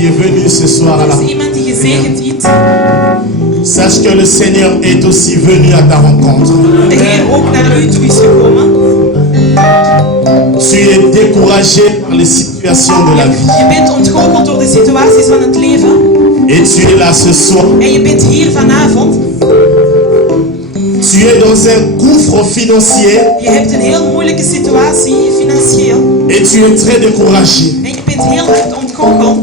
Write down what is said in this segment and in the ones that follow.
qui est venu ce soir à la iemand die gezegend is. Sache que le Seigneur est aussi venu à ta rencontre. De Heer ook naar u toe is gekomen. Tu es découragé par les situations de la vie. Je bent ontgoocheld door de situaties van het leven. Et tu es là ce soir. En je bent hier vanavond. Tu es dans un gouffre financier. Je hebt een heel moeilijke situatie financieel. Et tu es très découragé. En je bent heel hard ontgoocheld.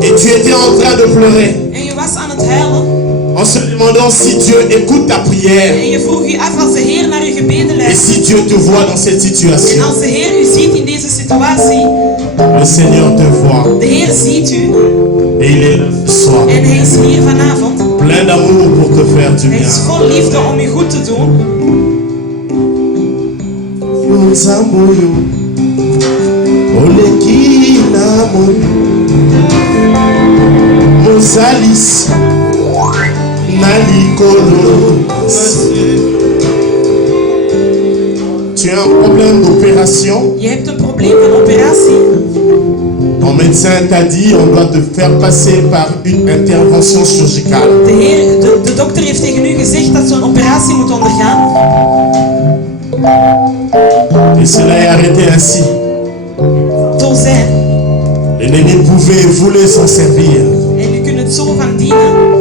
Et tu étais en train de pleurer. En je was aan het huilen. En se demandant si Dieu écoute ta prière. En je vroeg je af als de Heer naar je gebeden Et luistert. si Dieu te voit dans cette En situation. als de Heer u ziet in deze situatie. Le Seigneur te voit. De Heer ziet u. Et il est là ce soir. En hij is hier vanavond. Plein d'amour pour te faire du Hij bien. is vol liefde om u goed te doen. Mosalis Nalikolo. Tu as un problème d'opération. Je hebt een probleem van operatie. Ton médecin t'a dit on doit te faire passer par une intervention chirurgicale. De dokter heeft tegen u gezegd dat zo'n operatie moet ondergaan. Et cela est arrêté ainsi. Zo zijn. L'ennemi pouvait et voulait s'en servir. En u kunt het zo van dienen.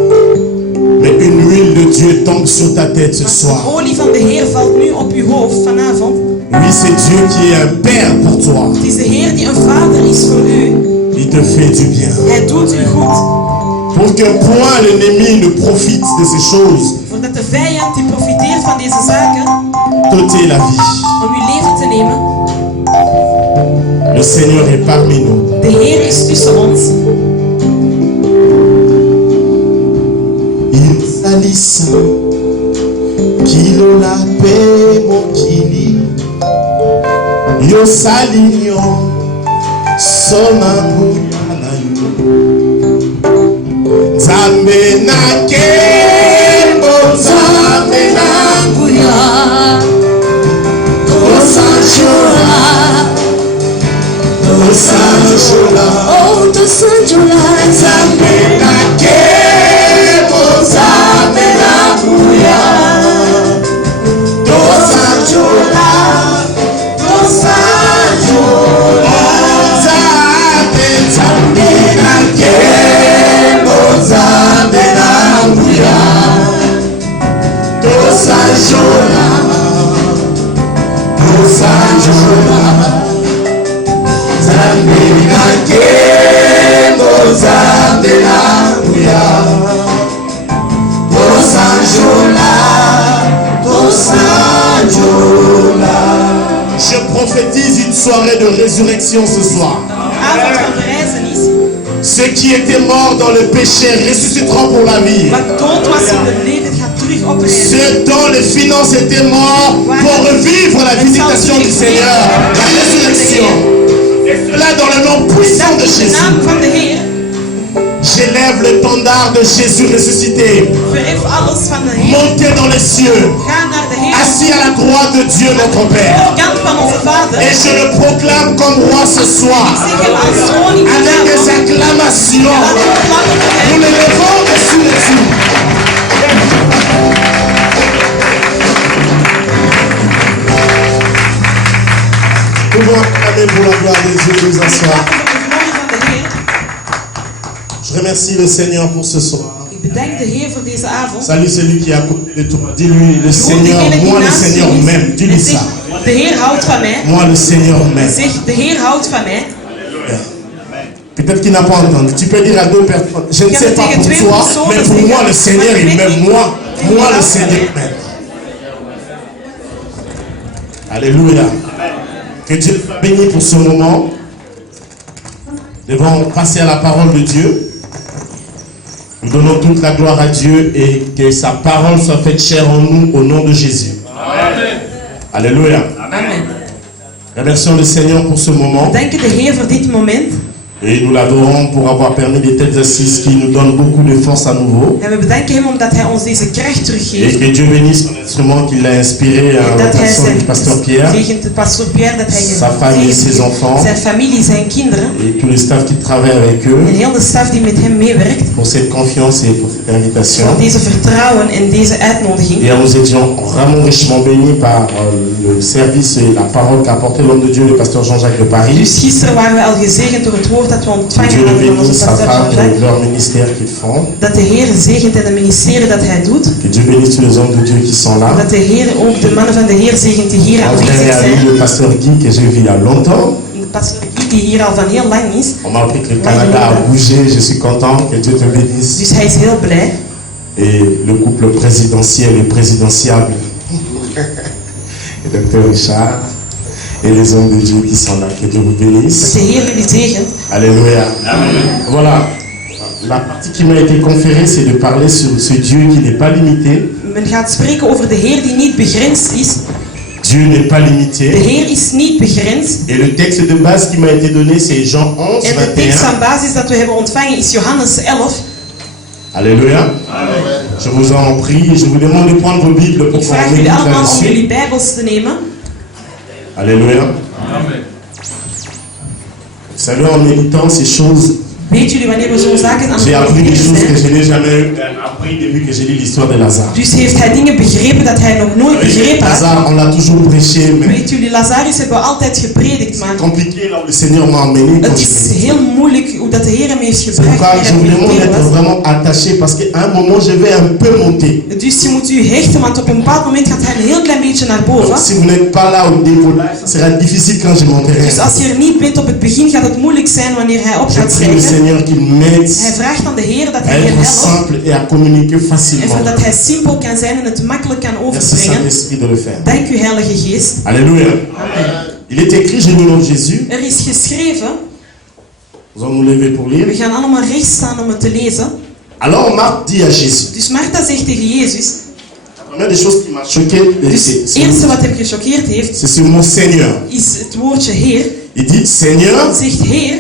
Mais une huile de Dieu tombe sur ta tête ce Maar soir. de olie van de Heer valt nu op uw hoofd vanavond. Oui, c'est Dieu qui est un père pour toi. Het is de Heer die een vader is voor u. Il te fait du bien. Hij doet u goed. Pour que point l'ennemi ne profite de ces choses. Voordat de vijand die profiteert van deze zaken. T'ôter la vie. Om uw leven te nemen. Le Seigneur est parmi nous. De Heer is tussen ons. Il salisse. Kilo la paix mon kili. Yo salignon. Soma muyana yo. Zambe na kembo. Zambe na Buya, Tosanjola, Tosanjola. oh Tosanjola, Zambe na kembo. Zambe na buya. Tosanjola. Tosanjola. Zambe na kembo. Zambe na buya. Tosanjola. Tosanjola. Zambe na kembo. Zambe na buya. Tosanjola. Tosanjola. Je prophétise une soirée de résurrection ce soir. Avond van verrijzenis. Ceux qui étaient morts dans le péché ressusciteront pour la vie. Wat dood was in het leven gaat terug oprijzen. Ceux dont les finances étaient morts vont revivre la visitation du Seigneur, la résurrection. Et cela dans le nom puissant de In de Jésus. naam van de Heer. J'élève l'étendard de Jésus ressuscité. Verhef alles van de Heer. Montez dans les cieux. Ga naar de Heer. Assis à la droite de Dieu notre Père. Kant van onze Vader. Et je le proclame comme roi ce soir. Ik zeg hem als koning Avec des vanavond. acclamations. Nous les levons dessus les cieux. Nous pouvons acclamer pour la gloire de Dieu nous asseoir. Je remercie le Seigneur pour ce soir. Ik bedank de Heer voor deze avond. Salut celui qui est à côté de toi. Dis-lui, le Seigneur, moi le Seigneur m'aime. Dis-lui ça. De Heer houdt van mij. Moi le Seigneur m'aime. Zeg, de Heer houdt van mij. Peut-être qu'il n'a pas entendu. Tu peux dire à deux personnes, je ne sais pas pour toi, mais pour moi le Seigneur il m'aime. Moi le Seigneur m'aime. Alléluia. Que Dieu soit béni pour ce moment. Nous devons passer à la parole de Dieu. Nous donnons toute la gloire à Dieu et que sa parole soit faite chère en nous au nom de Jésus. Amen. Alléluia. Amen. Remercions le Seigneur pour ce moment. Dank de Heer voor dit moment. Et nous l'adorons pour avoir permis de telles assises qui nous donnent beaucoup de force à nouveau. En we bedanken hem omdat hij ons deze kracht Et teruggeeft. que Dieu bénisse son instrument qu'il a inspiré à En la dat hij personne du pasteur Pierre, zegent de pastor Pierre, dat hij sa femme et ses enfants, zijn familie, zijn kinderen et tout le staff qui travaille avec eux, en heel de staf die met hem meewerkt. pour cette confiance et pour cette invitation. Voor deze vertrouwen en deze uitnodiging. Et nous étions vraiment richement bénis par le service et la parole qu'a apporté l'homme de Dieu, le pasteur Jean-Jacques de Paris. Dus gisteren waren we al gezegend door het woord dat we Que ontvangen Dieu le hadden van onze bénisse, sa pastor femme et Jean-Jacques. leur ministère qu'ils font. Dat de Heer zegent in de ministerie dat hij doet. Que Dieu bénisse tous les hommes de Dieu qui sont là. Dat de Heer ook de mannen van de Heer zegent die hier Mon frère aanwezig et ami, zijn. le pasteur Guy, que j'ai vu il y a longtemps. De pastor Guy die hier al van heel lang is. On m'a appris que le Canada a bougé, je suis content, que Dieu te bénisse. Dus hij is heel blij. Et le couple présidentiel et présidentiable, et Dr Richard, et les hommes de Dieu qui sont là, que Dieu vous Dat bénisse. de Heer jullie zegent. Alléluia. Voilà. La partie qui m'a été conférée, c'est de parler sur ce Dieu qui n'est pas limité. Men gaat spreken over de Heer die niet begrensd is. Dieu n'est pas De limité. Heer is niet begrensd. Et le texte de base qui m'a été donné, c'est Jean 11, En de tekst 21. van basis dat we hebben ontvangen is Johannes 11. Alléluia. Je vous en prie, je vous demande de prendre vos Bibles pour Ik qu'on vraag jullie médite allemaal om là-dessus. jullie Bijbels te nemen. Alléluia. Vous savez, en méditant ces choses, Weet jullie wanneer we zo'n zaken aan j'ai het appris des mediteren choses que zijn? je n'ai jamais appris depuis que j'ai lu l'histoire de Lazare. Dus heeft hij dingen begrepen dat hij nog nooit begrepen had. Lazare, on l'a toujours prêché, mais Weet jullie, Lazarus hebben we altijd gepredikt, maar compliqué là où le Seigneur m'a emmené quand het je is méditais. heel moeilijk hoe dat de Heer hem heeft C'est gebracht. pourquoi waar je hij vous demande mediteren d'être was. vraiment attaché parce qu'à un moment je vais un peu monter. Dus je moet u hechten, want op een bepaald moment gaat hij een heel klein beetje naar boven. Donc si vous n'êtes pas là au décollage, ça sera difficile quand je monterai. Dus als je er niet bent op het begin, gaat het moeilijk zijn wanneer hij op Je gaat prie le stijgen. Seigneur qu'il m'aide Hij vraagt aan de Heer dat à hij je être helpt. simple et à communiquer En facilement. zodat hij simpel kan zijn en het makkelijk kan Merci overbrengen. Saint-Esprit de le faire. Dank u, Heilige Geest. Alléluia. Il est écrit, j'ai le nom de Jésus. Er is geschreven, Nous allons nous lever pour we lire. gaan allemaal recht staan om het te lezen. Alors Marc dit à Jésus, Dus Martha zegt tegen Jezus, la première des choses qui m'a choqué, dus het eerste wat hem gechoqueerd heeft, c'est sur mon Seigneur. is het woordje Heer. Il dit, Seigneur, Zegt Heer,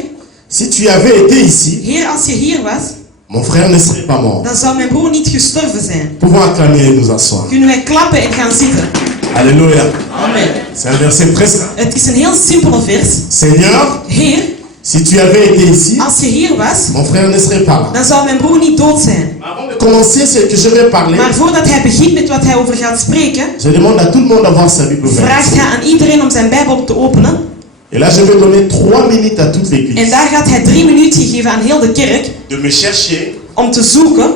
si tu avais été ici, Heer, als je hier was, mon frère ne serait pas mort. dan zou mijn broer niet gestorven zijn. Pouvons acclamer et nous asseoir. Kunnen wij klappen en gaan zitten? Alléluia. Amen. C'est un verset très simple. Het is een heel simpele vers. Seigneur, Heer, si tu avais été ici, als je hier was, mon frère ne serait pas là. dan zou mijn broer niet dood zijn. Avant de commencer ce que je vais parler, Maar voordat hij begint met wat hij over gaat spreken, je demande à tout le monde d'avoir sa Bible ouverte. vraagt hij aan iedereen om zijn Bijbel te openen. Et là, je vais donner 3 minutes à toute En l'église daar gaat hij 3 minuten geven aan heel de kerk de me chercher om te zoeken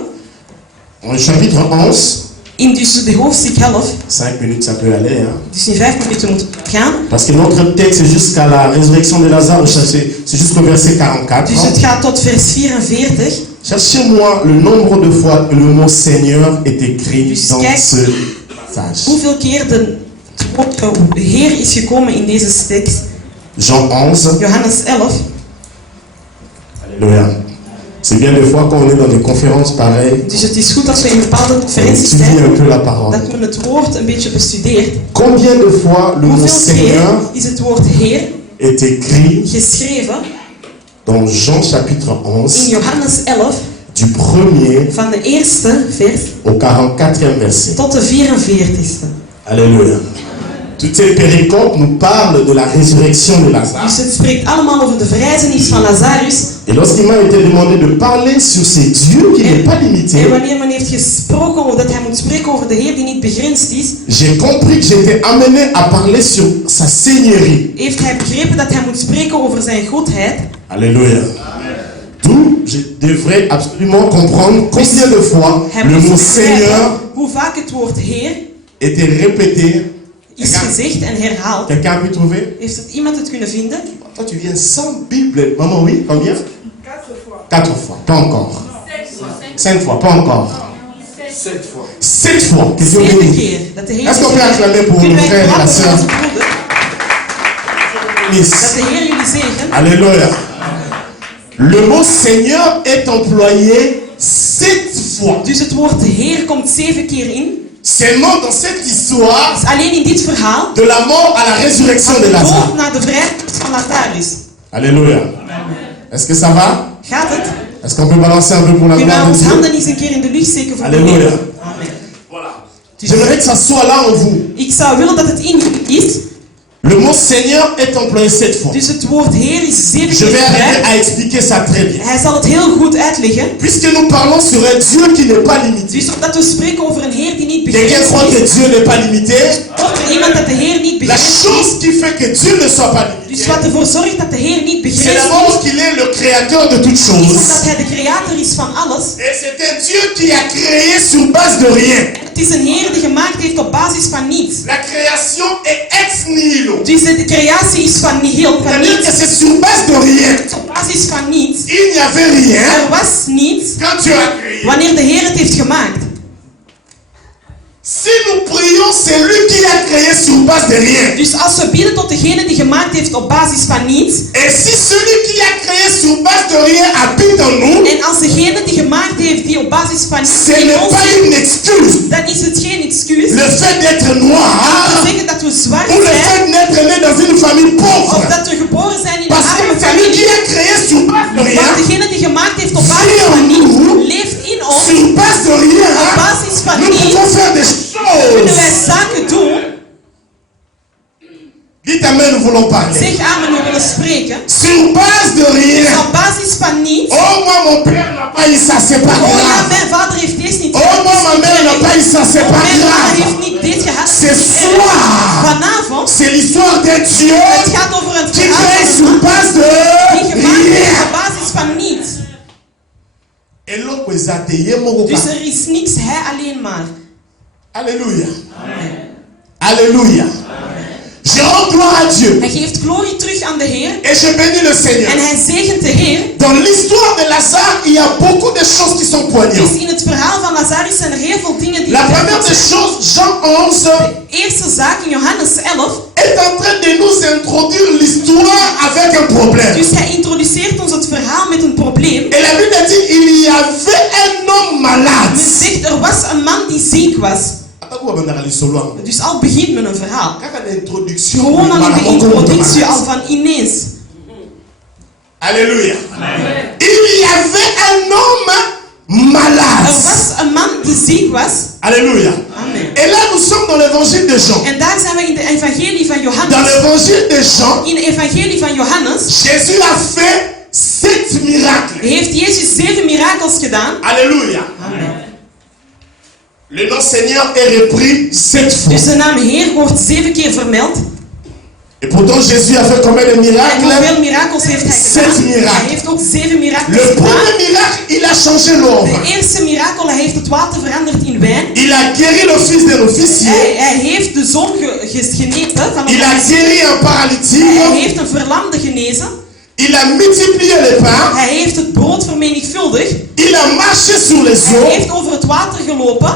dans le chapitre 11. in dus de hoofdstuk 11. 5 minutes, ça peut aller. Hein? Dus in 5 minuten moet het gaan. Parce que notre texte, c'est jusqu'à la résurrection de Lazare, c'est jusqu'au verset 44. Dus het gaat tot vers 44. Cherchez-moi le nombre de fois que le mot Seigneur est écrit Dus dans kijk ce passage. hoeveel keer het woord Heer is gekomen in deze tekst. Jean 11. Johannes 11. Alléluia. C'est bien des fois quand on est dans des conférences pareilles, Dus het is goed als we in bepaalde on conferenties étudie zijn, un peu la parole. dat men het woord een beetje bestudeert. Combien de fois le mot Hoeveel keer Seigneur is het woord Heer est écrit geschreven dans Jean chapitre in 11, Johannes 11, du 1er van de eerste vers au 44e verset. tot de 44ste. Alléluia. Toutes ces péricopes nous parlent de la résurrection de Lazare. Dus het spreekt allemaal over de vrijzenis van Lazarus. Et lorsqu'il m'a été demandé de parler sur ce Dieu qui n'est pas limité, En wanneer men heeft gesproken over dat hij moet spreken over de Heer die niet begrensd is, j'ai compris que j'étais amené à parler sur sa seigneurie. heeft hij begrepen dat hij moet spreken over zijn goedheid. Alléluia. D'où je devrais absolument comprendre combien de fois Hij le moest mot begrijpen Seigneur hoe vaak het woord Heer était répété. is gezegd en herhaald. Quelqu'un a pu trouver? Heeft het iemand het kunnen vinden? Toi, tu viens sans Bible. Maman, oui, combien? 4 fois. Pas encore. 5 fois, pas encore. 7 fois. Que Dieu 7 bénisse. keer dat de Heer Est-ce qu'on peut zegt. acclamer pour Kunnen nos wij frères et la klappen voor sœur? onze broeder? Dat de Heer jullie zegen. Alléluia. Le mot Seigneur est employé 7 fois. Dus het woord Heer komt 7 keer in. Seulement dans cette histoire Dus alleen in dit verhaal de la mort à la résurrection van de de Lazare. dood naar de vrijheid van Lazarus. Alléluia. Est-ce que ça va? Gaat het? Est-ce qu'on peut balancer un peu pour la Kunnen we gloire de onze Dieu? handen eens een keer in de lucht steken voor de Alléluia. Heer? Amen. Voilà. J'aimerais que ça soit là en vous. Ik zou willen dat het in u is. Le mot Seigneur est employé 7 fois. Dus het woord Heer is 7 Je keer vais arriver gebruikt. à expliquer ça très bien. Hij zal het heel goed uitleggen. Puisque nous parlons sur un Dieu qui n'est pas limité. Dus omdat we spreken over een Heer die niet Quelqu'un begrensd croit que is. Dieu n'est pas limité. Of er iemand dat de Heer niet La begrensd chose is. qui fait que Dieu ne soit pas limité, Dus wat ervoor zorgt dat de Heer niet c'est begrensd d'abord is. qu'il est le créateur de toutes Is choses. omdat hij de creator is van alles. Et c'est un Dieu qui a créé sur base de rien. Het is een Heer die gemaakt heeft op basis van niets. La création est ex nihilo. Dus de creatie is van nihil, van C'est-à-dire que niets. c'est sur base de rien. Op basis van niets. Il n'y avait rien Er was niets quand Dieu a créé. wanneer de Heer het heeft gemaakt. Si nous prions, c'est lui qui a créé sur base de rien. Dus als we bidden tot degene die gemaakt heeft op basis van niets. Et si celui qui a créé sur base de rien habite en nous, En als degene die gemaakt heeft die op basis van niets ce in n'est ons pas zit, une excuse. dan is het geen excuus. Le fait d'être Om te noir zeggen dat we zwart ou le zijn. fait d'être né dans une famille Of pauvre. dat we geboren zijn in een Parce que arme celui qui familie. a créé sur base de Want rien, degene die gemaakt heeft op basis van niets, leeft in ons. sur base de rien, Op basis van nous pouvons niets faire des kunnen wij choses. zaken doen. Dites amen, nous voulons parler. Zeg amen, we willen spreken. Sur base de rien. Op basis van niets. Oh, moi, mon père n'a pas eu ça, c'est pas Oh ja, grave. mijn vader heeft deze niet Oh, moi, ma mère n'a pas eu ça, c'est pas Mijn mama grave. heeft niet dit gehad. Ce soir, Vanavond, c'est l'histoire d'un Dieu het gaat over een qui verhaal crée van sur een man base de die gemaakt is rien. op basis van niets. Et l'autre, vous êtes athée, mon Dus gars. er is niks, hij alleen maar. Alléluia. Alléluia. Je rends gloire à Dieu. Hij geeft glorie terug aan de Heer Et je bénis le Seigneur. en hij zegent de Heer. Dans l'histoire de Lazare, il y a beaucoup de choses qui sont poignantes. Dus in het verhaal van Lazarus zijn er heel veel dingen die La première betekenis des hebben. choses, Jean 11 De eerste zaak in Johannes 11. est en train de nous introduire l'histoire avec un problème. Dus hij introduceert ons het verhaal met een probleem. Et la Bible dit il y avait un homme malade. Men zegt er was een man die ziek was. Dus al begint met een verhaal. Gewoon al in de introductie al van ineens. Alléluia. Il y avait un homme malade. Er was een man die ziek was. Alléluia. Amen. Et là nous sommes dans l'évangile de Jean. En daar zijn we in de evangelie van Dans Johannes. l'évangile de Jean, In de evangelie van Johannes Jésus a fait 7 miracles. heeft Jezus 7 mirakels gedaan. Alléluia. Amen. Le nom Seigneur est repris 7 fois. Dus de naam Heer wordt 7 keer vermeld. Et pourtant Jésus a fait combien de En miracles? hoeveel mirakels heeft hij 7 gedaan? miracles. Hij heeft ook 7 mirakels Le gedaan. premier miracle, il a changé l'eau. De eerste mirakel, hij heeft het water veranderd in wijn. Il a guéri le fils d'un officier. Hij heeft de zoon genezen van Il een a guéri un Hij paralytique. heeft een verlamde genezen. Il a multiplié les pains. Hij heeft het brood vermenigvuldigd. Il a marché sur les Hij eaux. heeft over het water gelopen.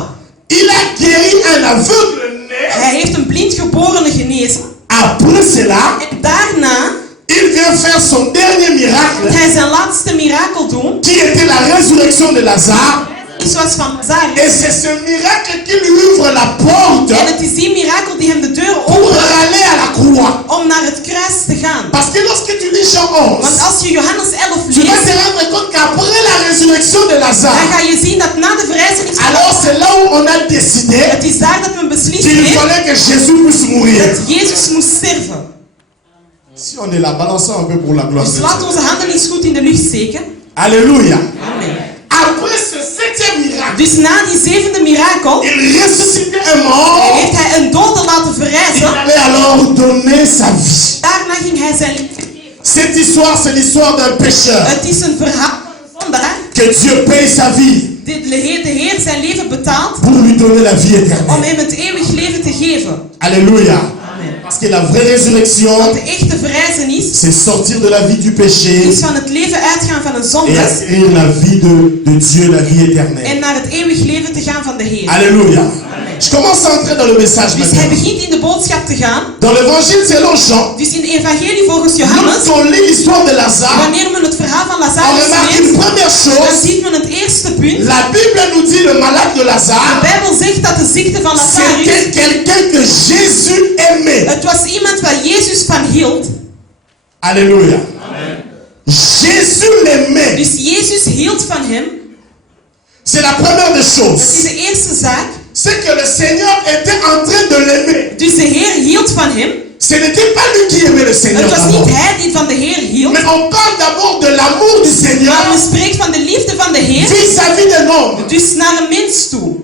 Il a guéri un aveugle né. Hij heeft een blindgeborene genezen. Après cela, En daarna il vient faire son dernier miracle, gaat hij zijn laatste mirakel doen. qui était la résurrection de Lazare. Iets was van Et Lazarus. c'est ce miracle qui lui ouvre la porte En het is die mirakel die hem de deur pour opent aller à la croix. om naar het kruis te gaan. Parce que lorsque tu lis Jean 11, Want als je Johannes 11 tu vas leest, te rendre compte qu'après la résurrection de dan Lazare, ga je zien dat na de verrijzenis van alors Lazarus, c'est là où on a décidé het is daar dat men beslist qu'il heeft fallait que Jésus puisse mourir. dat Jezus moest sterven. Si on est là, balançons un peu pour la gloire de Dus Dieu. laat onze handen eens goed in de lucht steken. Alléluia. Amen. Après ce 7e miracle, Dus na die 7e mirakel il ressuscitait un mort. heeft hij een dode laten Il verrijzen. allait alors donner sa vie. Daarna ging hij zijn leven. Cette histoire, c'est l'histoire d'un pécheur. Het is een verhaal van een zondaar. Que Dieu paye sa vie De Heer zijn leven betaalt pour lui donner la vie om éternelle. hem het eeuwig leven te geven. Alléluia. Amen. Parce que la vraie résurrection, Want de echte verrijzenis c'est sortir de la vie du péché is van het leven uitgaan van een et zondaar acquérir la vie de Dieu, la vie éternelle. en naar het eeuwig leven te gaan van de Heer. Alléluia. Je commence à entrer dans le message Dus hij maintenant. begint in de boodschap te gaan. Dans l'évangile selon Jean, Dus in de evangelie volgens Johannes, lorsqu'on lit l'histoire de Lazare, wanneer men het verhaal van on Lazarus remarque une leest, première dan chose. ziet men het eerste punt. La Bible nous dit le malade de De Lazare, Bijbel zegt dat de ziekte van Lazarus, c'était quelqu'un que Jésus aimait. het was iemand waar Jezus van hield. Alléluia. Jésus l'aimait. Dus Jezus hield van hem. C'est la première des Dat choses. is de eerste zaak. C'est que le Seigneur était en train de l'aimer. Dus de Heer hield van hem. Ce n'était pas lui qui aimait le Seigneur Het was d'abord. niet hij die van de Heer hield. Mais on parle d'abord de l'amour du Seigneur Maar men spreekt van de liefde van de Heer. vis-à-vis des hommes. Dus naar een mens toe.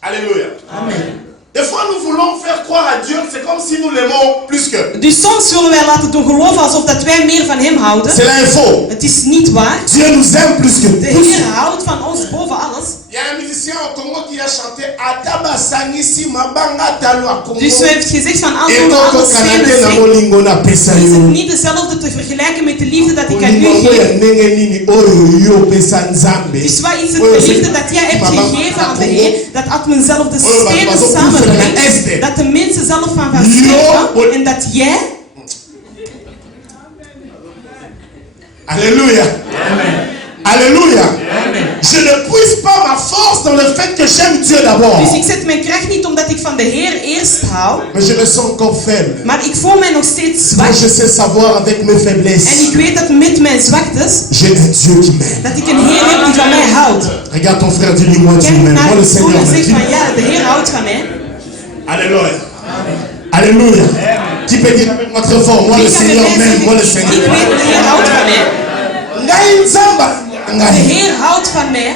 Alléluia. Amen. Des fois, nous voulons faire croire à Dieu, c'est comme si nous l'aimons plus que. Dus soms willen wij laten doen geloven alsof dat wij meer van hem houden. C'est l'info. Het is niet waar. Dieu nous aime plus que De tout. Heer houdt van ons boven alles. Il y a un musicien au Congo qui a chanté Ataba Sangisi Mabanga Talwa Congo. Dus u heeft gezegd van als Et we donc, alles stenen Canadien na zingt, molingo na pesa is het yo. niet dezelfde te vergelijken met de liefde dat ik aan u Molingo ya geef. ndenge nini oyo yo pesa nzambe. Dus wat is het Oyo de liefde dat jij hebt Mabanga gegeven aan de Congo. Heer? Dat als men zelf de Oyo stenen bazo samenbrengt, kufela na dat de mensen zelf van gaan Yo, sterven en dat jij. Alléluia. Alléluia. Je ne puise pas ma force dans le fait que j'aime Dieu d'abord. Dus ik zet mijn kracht niet omdat ik van de Heer eerst hou, Mais je me sens encore faible. maar ik voel mij nog steeds zwak. Moi, je sais savoir avec mes En faiblesses, ik weet dat met mijn zwaktes, j'ai un Dieu qui m'aime. dat ik een Heer heb die van mij houdt. Regarde ton frère, dis-lui, moi Dieu Kijk m'aime. naar Moi le je broer Seigneur en zeg m'aime. van ja, de Heer houdt van mij. Alléluia. Alléluia. Qui peut dire avec moi très fort, moi le Wie kan Seigneur bij mij m'aime, moi le zeggen, ik Seigneur. weet de Heer houdt van mij. Ngai nzamba De ngai. Heer houdt van mij.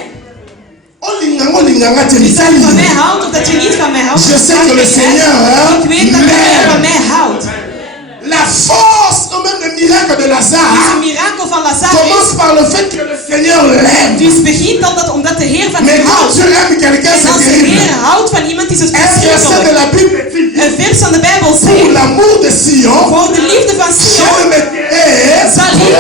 Olinganga te Dus dat je van mij litali. houdt of dat je niet van mij houdt. Je dat sais maakt que le niet Seigneur, uit. hein, Ik weet dat de Heer m'aime. van mij houdt. La force, ou même le miracle de Dus Lazare, een mirakel van Lazarus. commence par le fait que le Seigneur l'aime. Dus begint al dat omdat de Heer van Mais hem quand houdt. tu aimes quelqu'un, En c'est als de terrible. Heer houdt van iemand is het Un verset de verschrikkelijk. la Bible dit, Een vers van de Bijbel pour zegt, l'amour de Sion, voor de liefde van je Sion me mettrai. zal hier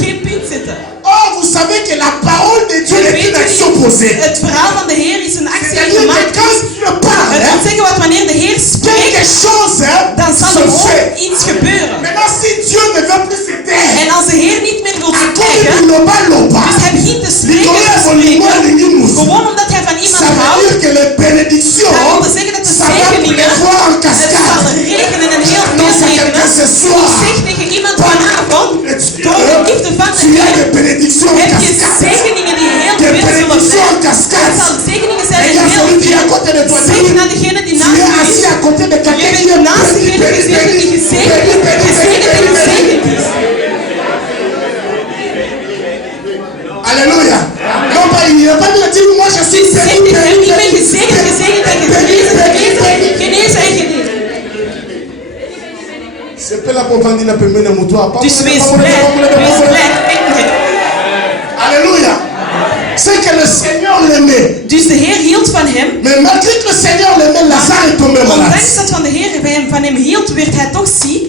geen punt zitten. Or, vous savez que la parole de Dieu En est weet une u action niet, posée. het verhaal van de Heer is een actie die C'est-à-dire que gemaakt quand is. Dieu parle, Het wil zeggen wat wanneer de Heer quelque spreekt, chose dan zal se er fait. ook iets gebeuren. Maintenant, si Dieu ne veut plus se taire, En als de Heer niet meer wil à cause spreken, du loba loba, dus hij begint te spreken, l'ignoré te volimo spreken, lingimus, gewoon omdat hij van iemand ça veut houdt, dire que les bénédictions, dat wil zeggen dat de ça va zegeningen, pleuvoir en het zal cascade. regenen en heel Non, veel c'est quelqu'un regenen. ce Ik soir. zeg tegen iemand Par vanavond, Et door de liefde van de tu as Heer, des bénédictions en heb je cascade. zegeningen die heel Des veel zullen bénédictions en zijn. cascade. Het zal zegeningen zijn Et il die y a heel celui qui est à veel. côté de toi. Zeg naar degene die Tu naast es je assis is. à côté de Je quelqu'un qui bent est naast degene gezeten die gezegend is, gezegend en gezegend is. Alléluia. Non, pas, il n'a pas dit, moi je suis Zeg béni, tegen hem, béni, ik ben béni, gezegend, gezegend en genezen, genezen en genezen. C'est pas la pauvreté la pemene mutua. Dus wees blij, wees blij. Alléluia. C'est que le Seigneur l'aimait. Dus de Heer hield van hem. Mais malgré que le Seigneur l'aimait, Lazare est tombé malade. Ondanks dat van de Heer van hem hield, werd hij toch ziek.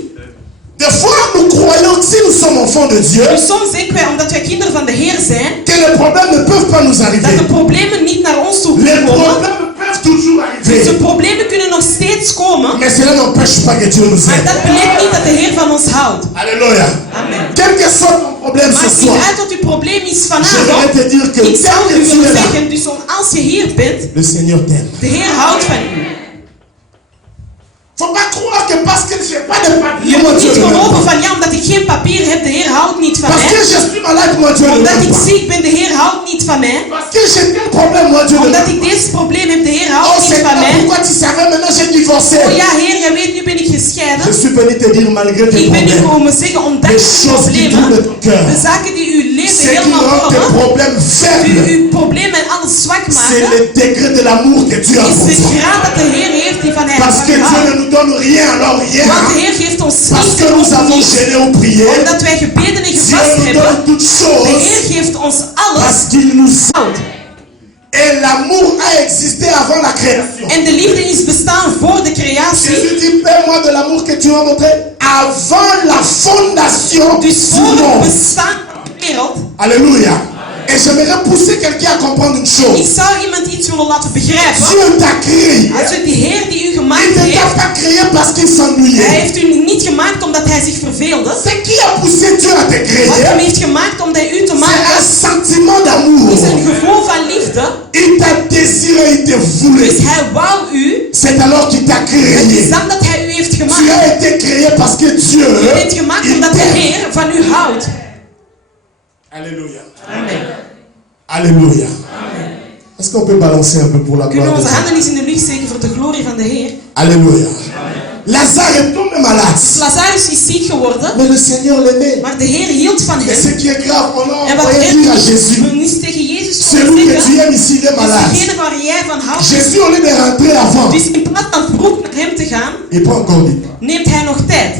Des fois, nous croyons que si nous sommes enfants de Dieu, Dus soms denken wij, omdat wij kinderen van de Heer zijn, que les problèmes ne peuvent pas nous dat arriver. de problemen niet naar ons toe Les kunnen komen. problèmes peuvent toujours Dus de arriver. problemen kunnen nog steeds komen, Mais cela n'empêche pas que Dieu nous maar aime. dat beleidt niet dat de Heer van ons houdt. Alléluia. Amen. Quel que soit ton problème ce Maakt niet soir, uit wat uw probleem is je voudrais vanavond. te dire que Ik zou tel u que tu willen es là, zeggen, dus als je hier bent, le Seigneur t'aime. de Heer houdt van u. Faut pas croire que parce que je n'ai pas de Je papier, moi moet Dieu niet ne m'aime geloven pas. van ja, omdat ik geen papier heb, de Heer houdt niet van Parce que mij. je suis malade, moi Dieu ne Omdat m'aime ik pas. ziek ben, de Heer houdt niet van mij. Parce que j'ai tel problème, moi Dieu ne Omdat m'aime ik pas. deze probleem heb, de Heer Oh houdt niet Seigneur, van mij. pourquoi tu savais maintenant j'ai divorcé? Oh ja, Heer, jij weet, nu ben ik gescheiden. Je suis venu te dire malgré tes Ik ben nu problèmes, komen zeggen, les ondanks uw choses qui problemen, douent ton cœur, de zaken die uw leven c'est qui helemaal rendent tes vormen, problèmes die faibles. uw problemen en alles zwak C'est maken, le degré de l'amour que Dieu a is pour de toi. graad dat de Heer heeft die van hij Parce que van Dieu houdt. ne nous donne rien, alors rien. Want de Heer geeft ons Parce niet que nous en avons niet, gêné ou prié, omdat wij gebeden en Dieu gevast nous hebben. donne toutes De choses Heer geeft ons alles. parce qu'il nous aime. Houdt. Et l'amour a existé avant la création. En de liefde is bestaan voor de creatie. Jésus dit, paie-moi de l'amour que tu m'as montré avant la fondation Dus du voor het monde. bestaan van de wereld. Alléluia. Et j'aimerais pousser quelqu'un à comprendre une Ik chose. zou iemand iets willen laten begrijpen. Dieu t'a créé. Als u de Heer die u Il gemaakt ne t'a heeft, pas créé parce qu'il hij s'ennuyait. heeft u niet gemaakt omdat hij zich verveelde. C'est qui a poussé Dieu à te Wat créer? hem heeft gemaakt om hij u te C'est maken, un sentiment d'amour. is een gevoel van liefde. Il t'a désiré, il te voulait. Dus hij wou u. C'est alors qu'il t'a Het is créé. dan dat hij u heeft Tu gemaakt. as été créé parce que Dieu, U bent gemaakt il omdat de t'aime. Heer van u houdt. Alléluia. Amen. Alléluia. Est-ce qu'on peut balancer un peu pour la Kunnen gloire we de onze Dieu? handen eens in de lucht steken voor de glorie van de Heer? Alléluia. Lazare est tombé malade. Lazarus is ziek geworden, Mais le Seigneur l'aimait. maar de Heer hield van Et ce hem. qui est grave, on a En wat envoyé dire à Jésus, we niet tegen Jezus celui konden que tu zeggen, aimes ici, il est is malade. degene waar jij van houdt. Jésus, au lieu de rentrer avant, Dus in plaats van vroeg naar hem te gaan, il prend encore du temps. neemt hij nog tijd.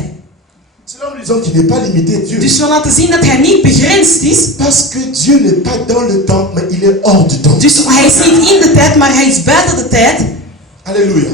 C'est là où nous disons qu'il n'est pas limité, Dieu. Dus we laten zien dat hij niet begrensd is. Parce que Dieu n'est pas dans le temps, mais il est hors du temps. Dus hij is niet in de tijd, maar hij is buiten de tijd. Alléluia.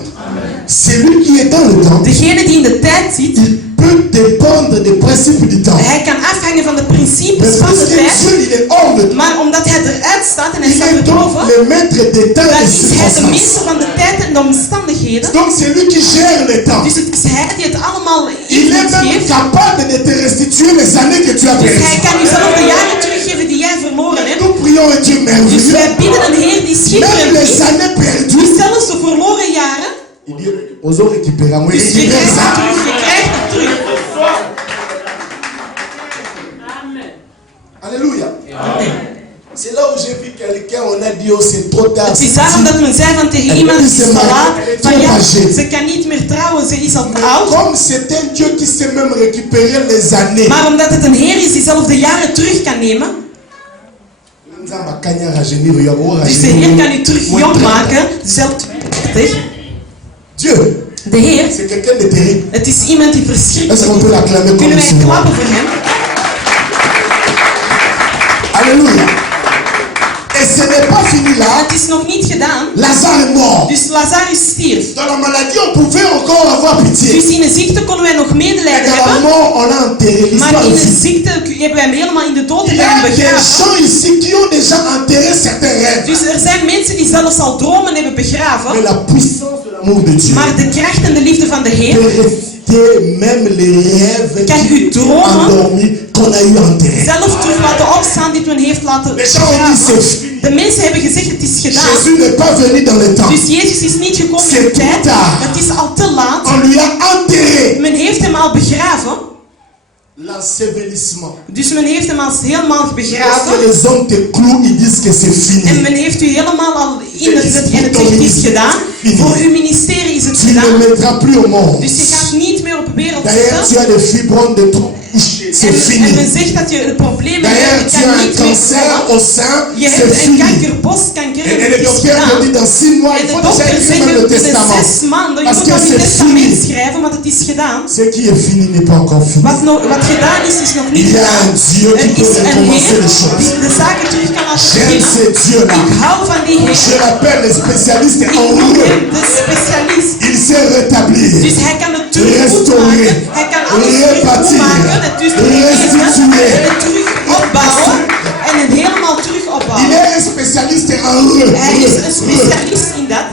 Celui qui est dans le temps, Degene die in de tijd zit, il peut dépendre des principes du temps. hij kan afhangen van de Mais principes van de puisque tijd. Dieu, il est hors de temps, Maar omdat hij eruit staat en hij il staat est donc erboven, le maître des temps dan et des is hij de circonstances. meester van de tijd en de omstandigheden. Donc c'est lui qui gère le temps. Dus het is hij die het allemaal Il est invloed même geeft. capable de te restituer les années que tu as Dus hij perdues. kan je zelf de jaren teruggeven die jij verloren hebt. Nous prions un Dieu Dus merveilleux. wij bidden een Heer die Même schitterend les is. années Dus perdues, zelfs de verloren jaren. il dit, aux autres récupérants. Dus je krijgt het terug, je krijgt het terug. Alléluia. Amen. C'est là où j'ai vu quelqu'un, on a dit, oh c'est trop tard. Het is daarom dat men zei van tegen iemand die is te laat, van ja, ze kan niet meer trouwen, ze is al te oud. Comme c'est un Dieu qui sait même récupérer les années. Maar omdat het een Heer is die zelf de jaren terug kan nemen, dus de Heer kan u terug jong maken, zelf 20. Dieu, De Heer, c'est quelqu'un de terrible. het is iemand die Est-ce qu'on verschrikkelijk peut is. l'acclamer comme Kunnen wij Seigneur? klappen voor hem? Alléluia. Et ce n'est pas fini là. Het is nog niet gedaan. Lazare est mort. Dus Lazarus stierf. Dans la maladie, on pouvait encore avoir pitié. Dus in een ziekte konden wij nog Et medelijden dans la hebben. mort, on a enterré Maar l'histoire. in est een finie. ziekte hebben wij hem helemaal in de dood Il y en a des begraven. gens ici qui ont déjà enterré certains rêves. Dus er zijn mensen die zelfs al dromen hebben Mais begraven. la puissance de l'amour de Dieu Maar de kracht en de liefde van de Heer peut réciter même les rêves kan u dromen endormis qu'on a eu enterrés. zelf terug laten opstaan die men heeft laten Les gens ont dit c'est begraven. fini. De mensen hebben gezegd het is gedaan. Jésus n'est pas venu dans le temps. Dus Jezus is niet gekomen in C'est de trop tijd. tard. Het is al te laat. On lui a enterré. Men heeft hem al begraven. L'ensevelissement. Dus men heeft hem al helemaal Lorsque begraven. les hommes te clouent, ils disent que c'est En fini. men heeft u helemaal al ingezet en het zegt het is gedaan. Voor uw ministerie is het Tu ne gedaan. mettras plus au monde. Dus je gaat niet meer op de wereld D'ailleurs, tu zitten. as des fibromes de trop couché. C'est En men fini. zegt dat je het probleem D'ailleurs, hebt. tu Je as kan un niet meer cancer vallen. au sein. Je C'est hebt een fini. kanker, borstkanker Et en le het is docteur te dit gedaan. dans 6 mois, En il de faut déjà dokter écrire zegt même le binnen testament. 6 maanden, je Parce moet que dan je c'est testament fini. schrijven, want het is gedaan. Ce qui est fini n'est pas encore fini. Wat gedaan is nog niet Il y a gedaan. un Dieu qui Er peut is een recommencer Heer les choses. die de zaken terug kan laten J'aime beginnen. ces dieux-là. Ik hou van die Je Heer. l'appelle le spécialiste Ik en noem eux. hem de specialist. Il sait rétablir, Dus hij kan het terug goed restaurer, maken. Hij kan alles terug goed répartir, maken. Het dus terug restituer. en het terug opbouwen. En het helemaal terug Il opbouwen. est un spécialiste en eux. Hij is een specialist in dat.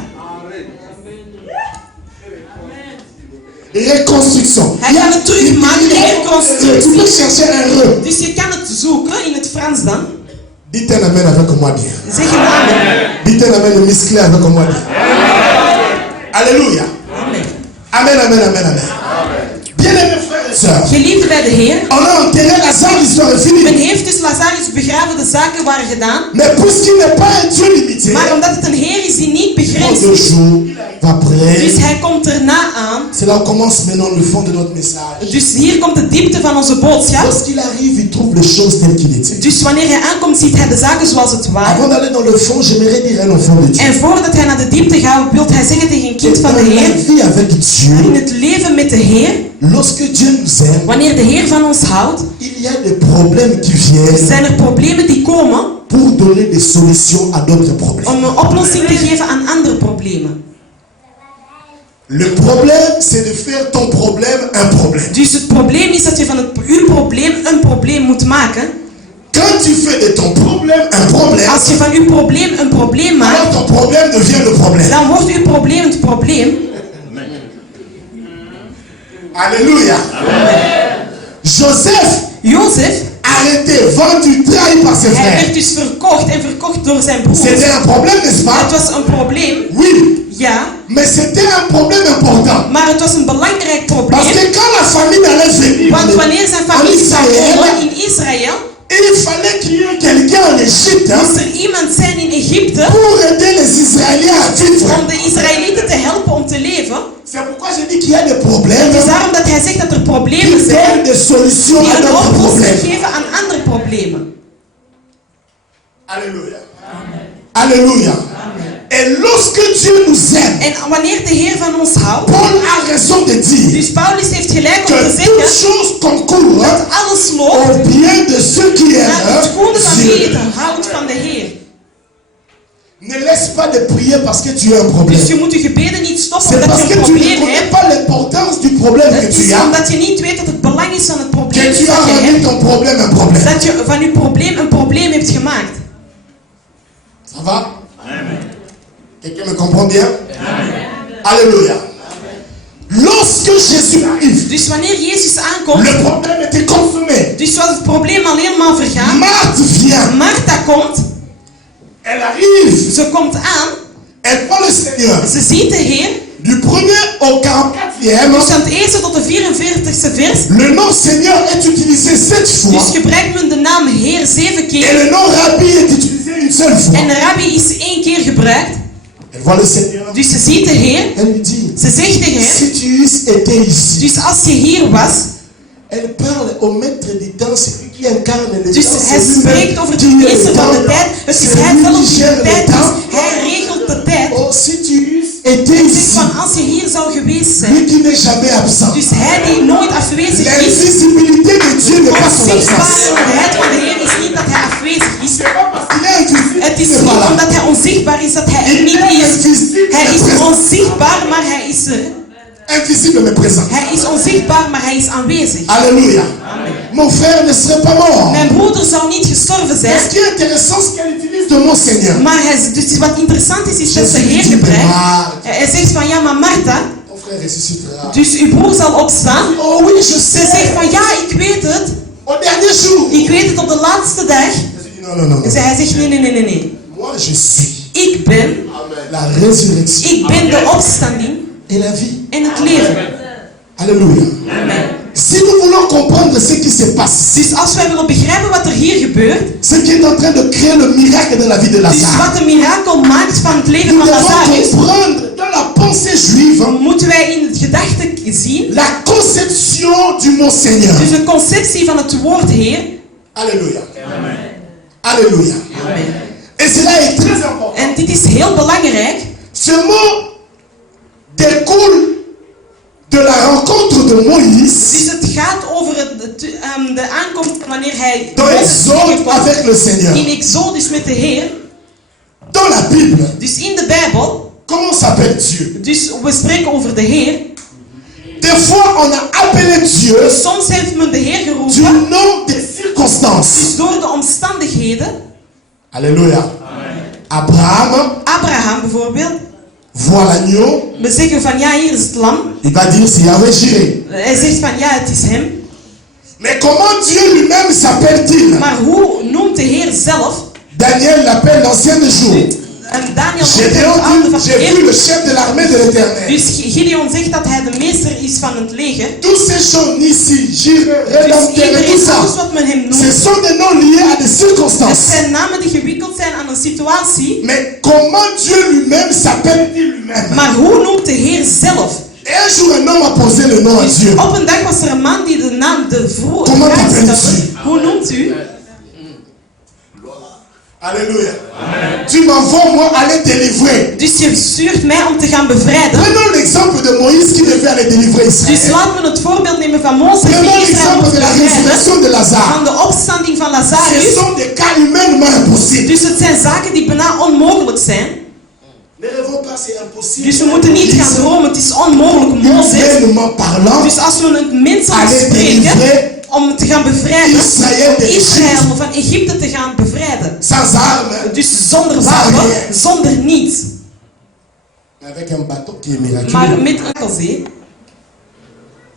Reconstruction. Hij kan het terugmaken, de Tu reconstructie. peux chercher un eux. Dus je kan het zoeken in het Frans dan. Dites un amen avec moi bien. Zeg een amen. Dites un amen musclé avec moi bien. Alléluia. Amen. Amen, amen, amen, amen. Bien-aimés frères et sœurs, Geliefde bij de Heer. on a enterré Lazare, l'histoire est Men finie. heeft dus Lazarus begraven, de zaken waren gedaan. Mais puisqu'il n'est pas un Dieu limité, Maar omdat het een Heer is die niet dans begrensd 2 is, jours, après, dus hij komt erna aan. c'est là où commence maintenant le fond de notre message. Dus hier komt de diepte van onze boodschap. Lorsqu'il arrive, il trouve les choses telles qu'il était. Dus wanneer hij aankomt, ziet hij de zaken zoals het waren. Avant d'aller dans le fond, j'aimerais dire à un enfant de Dieu. En voordat hij naar de diepte gaat, wil hij zeggen tegen een kind Et van dans de la Heer. vie avec In Dieu, het leven met de Heer, lorsque Dieu nous aime, wanneer de Heer van ons houdt, il y a des problèmes qui viennent zijn er problemen die komen pour donner des solutions à d'autres problèmes. om een oplossing te geven aan andere problemen. Le problème, c'est de faire ton problème un problème. Dus het probleem is dat je van uw probleem een probleem moet maken. Quand tu fais de ton problème un problème, Als je van uw probleem een probleem maakt, alors ton problème devient le problème. dan wordt uw probleem het probleem. Alléluia. Joseph, Jozef, arrêté, vendu, trahi par ses hij frères. werd dus verkocht en verkocht door zijn broers. C'était un problème, n'est-ce pas? Het was een probleem, Oui, ja, mais c'était un problème important. maar het was een belangrijk Parce probleem. que quand la famille allait venir Want wanneer zijn familie zou Israël, komen in Israël, il fallait qu'il y ait quelqu'un en Égypte Moest er iemand zijn in Egypte pour aider les Israéliens à vivre. om de Israëlieten te helpen om te leven. C'est pourquoi je dis qu'il y a des problèmes. Het is daarom dat hij zegt dat er problemen Qui zijn donnent des solutions die à een notre oplossing problème. geven aan andere problemen. Alléluia. Alléluia. Et lorsque Dieu nous aime, En wanneer de Heer van ons houdt, Paul a raison de dire dus Paulus heeft gelijk om que te toutes zeggen choses concourent dat alles loopt au bien de ceux qui naar het aiment goede van wie Dieu. het houdt van de Heer. Ne laisse pas de prier parce que tu as un problème. Dus je moet je gebeden niet stoppen C'est omdat parce je que een tu ne probleem connais hebt. pas l'importance du problème que Het tu is as, omdat je niet weet dat het belang is van het probleem que tu dat as je rendu hebt. ton problème un problème. Dat je van je probleem een probleem hebt gemaakt. Ça va? Quelqu'un me comprend bien? Alléluia. Lorsque Jésus arrive, Dus wanneer Jezus aankomt, le problème était consommé. dus was het probleem al helemaal vergaan. Marthe vient, Martha komt, elle arrive, ze komt aan, elle voit le Seigneur. ze ziet de Heer. Du 1er au 44e, Dus van het eerste tot de 44ste vers. le nom Seigneur est utilisé 7 fois Dus gebruikt men de naam Heer 7 et keer. le nom Rabbi est utilisé une seule fois. En de rabbi is 1 keer gebruikt. Elle voit le Seigneur. Dus ze ziet de Heer. Elle lui dit, Ze zegt tegen hem. si tu eusses été ici. Dus als je hier was. Elle parle au maître du temps, celui qui incarne le Dus temps. hij spreekt over de meester van de tijd. Het is hij zelf die de tijd is. Hij regelt de tijd. Oh, si tu eusses été Hij zegt ici. van als je hier zou geweest zijn. Lui qui n'est jamais absent. Dus hij die nooit afwezig is. L'invisibilité de Dieu n'est pas son absence. Onzichtbaarheid van de Heer is niet dat hij afwezig is. C'est pas parce qu'il est invisible Het qu'il is n'est niet pas là. omdat hij onzichtbaar is dat hij er Il niet est is. invisible Hij mais is présent. onzichtbaar, maar hij is er. Invisible mais présent. Hij is onzichtbaar, maar hij is aanwezig. Alléluia. Mon frère ne serait pas mort. Mijn broeder zou niet gestorven zijn. Ce qui est intéressant, c'est qu'elle utilise le mot Seigneur. Maar dus wat interessant is dat ze Jésus Heer dit, gebruikt. maar Hij zegt van ja, maar Martha, ton frère ressuscitera. dus uw broer zal opstaan. Oh oui, je Ze zegt sais. van ja, ik weet het. Au dernier jour. Ik weet het op de laatste dag. Jésus dit non, non, non. En hij zegt nee. Moi, je suis Ik ben la résurrection de opstanding et la vie. en het leven. Alléluia. Si nous voulons comprendre ce qui se passe, Dus als wij willen begrijpen wat er hier gebeurt, ce qui est en train de créer le miracle dans la vie de dus Lazare, wat een mirakel maakt van het leven nous van devons Lazarus, comprendre dans la pensée juive moeten wij in het gedachte zien, la conception du mot Seigneur. dus de conceptie van het woord Heer. Alléluia. Alléluia. Et cela est très important. En dit is heel belangrijk. Ce mot découle de la rencontre de Moïse Dus het gaat over de aankomst wanneer hij dans Exode avec le Seigneur. in Exodus met de Heer. Dans la Bible, Dus in de Bijbel, comment s'appelle Dieu? dus we spreken over de Heer. Des fois, on a appelé Dieu Soms heeft men de Heer du geroepen, nom des circonstances. dus door de omstandigheden. Alléluia. Abraham Abraham bijvoorbeeld. voit l'agneau. We zeggen van ja, hier is het lam. Il va dire c'est Yahweh Jireh. Hij zegt van ja, het is hem. Mais comment Dieu lui-même s'appelle-t-il? Maar hoe noemt de Heer zelf? Daniel l'appelle l'ancien des jours. En Daniel Gédéon noemt hem de dit, j'ai vu le chef de l'armée de l'éternel. Dus Gideon zegt dat hij de meester is van het leger. Tous ces choses ici, Jireh, Dus Rédempteur et tout iedereen, ça, alles wat men hem ce noemt, sont des noms liés à des het circonstances. zijn namen die gewikkeld zijn aan een situatie. Mais comment Dieu lui-même s'appelle-t-il lui-même? Maar hoe noemt de Heer zelf? Et un jour, un homme a posé le nom à Dieu. Op een dag was er een man die de naam de vrouw Comment vraag t'appelles-tu? stelde. Hoe noemt u? Alléluia. Tu m'envoies moi aller délivrer. Dus je stuurt mij om te gaan bevrijden. Prenons l'exemple de Moïse qui devait aller délivrer Dus Israël. laten we het voorbeeld nemen van Mozes die Prenons Israël l'exemple moest de la bevrijden. résurrection de Lazare. Van de opstanding van Ce Lazarus. sont des cas humainement impossibles. Dus het zijn zaken die bijna onmogelijk zijn. Ne rêvons pas, c'est impossible. Dus we moeten niet gaan dromen, het is onmogelijk, Mozes. Humainement parlant, Dus als we het menselijk aller spreken, délivrer om te gaan bevrijden, Israël de Israël van Egypte te gaan bevrijden. sans armes, Dus zonder wapen, zonder niets, mais avec un bateau qui est miraculeux. maar met een zee.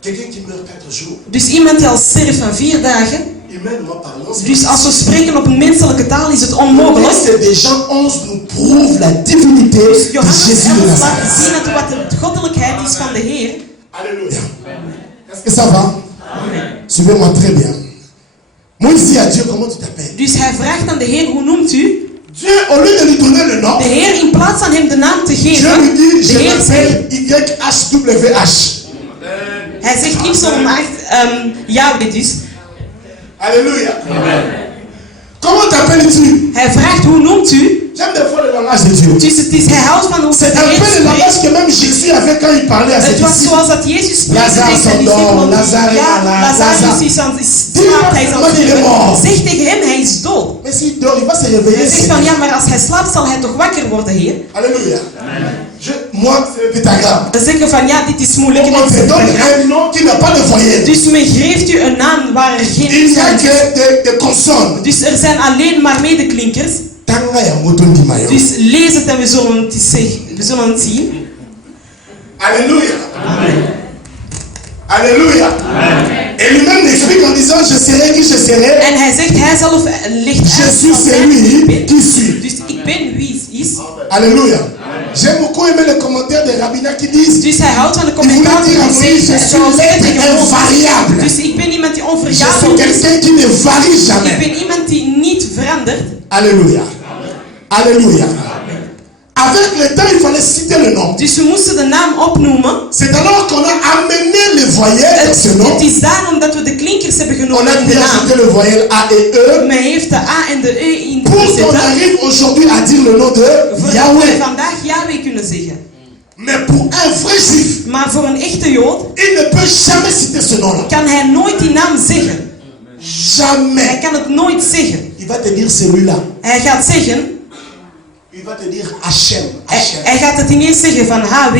Quelqu'un qui meurt 4 jours, Dus iemand die al sterft van 4 dagen. humainement parlant, c'est Dus als we spreken op een menselijke taal is het Le onmogelijk. texte de Jean 11 nous prouve la divinité de Johannes Jésus de 11 laat Nazareth. zien dat wat de goddelijkheid is van de Heer. Alléluia. Est-ce que ça va? Suivez-moi très bien. Moïse dit à Dieu, comment tu t'appelles? Dus hij vraagt aan de Heer, hoe noemt u? Dieu, au lieu de lui donner le nom, De Heer, in plaats van hem de naam te Dieu geven, lui dit, de je Heer m'appelle zegt, YHWH. hij zegt Yahweh dus. Alléluia. Comment t'appelles-tu? Hij vraagt, hoe noemt u? J'aime des fois le langage de Dieu. Dus het is, hij houdt van hoe C'est de un Heer peu le spreekt. langage que même Jésus avait quand il parlait à ses Het was disciples. zoals dat Jezus spreekt Lazarus tegen zijn son discipelen. don, Lazarus Ja, là, Lazarus Lazarus. is aan hij is aan het sterven. Zeg tegen hem, hij is dood. Mais s'il dort, il va se Hij réveiller. zegt van, ja, maar als hij slaapt, zal hij toch wakker worden, Heer? Alléluia. Moi, c'est un pentagramme. Dan zeggen van, ja, dit is moeilijk. On te donne un nom qui n'a pas de voyelle. Dus men geeft u een naam waar er geen Il n'y a zijn. que des consonnes. Dus er zijn alleen maar medeklinkers. Tanga ya moto ndimayo. Dus lees het en we zullen het zien. Alléluia. Alléluia. Et lui-même explique en disant, je serai qui je serai. En hij zegt, hij zelf ligt Je uit suis van celui mij. qui suis. Dus ik ben wie is. Alléluia. J'ai beaucoup aimé les commentaires de Rabina qui disent, Dus hij houdt van de il voulait commentaar dire à die Moïse, je zegt, suis zoals hij tegen l'être Mozes. invariable. Dus ik ben iemand die Je suis onvergaarbaar is. quelqu'un qui ne varie Ik jamais. ben iemand die niet verandert. Alléluia. Alléluia. Avec le temps, il fallait citer le nom. Dus we moesten de naam opnoemen. C'est alors qu'on a amené les voyelles dans ce nom. Het is daarom dat we de klinkers hebben On genomen a in de bien naam. ajouté le voyelle A et E. Men heeft de A en de E in Pour qu'on gezet. arrive aujourd'hui à dire le nom de Voor we Yahweh. vandaag Yahweh kunnen zeggen. Mais pour un vrai juif, Maar voor een echte Jood il ne peut jamais citer ce nom-là. kan hij nooit die naam zeggen. Hij Jamais. kan het nooit zeggen. Il va te dire celui-là. Hij gaat zeggen, Il va te dire Hachem. hij gaat het ineens zeggen van HW.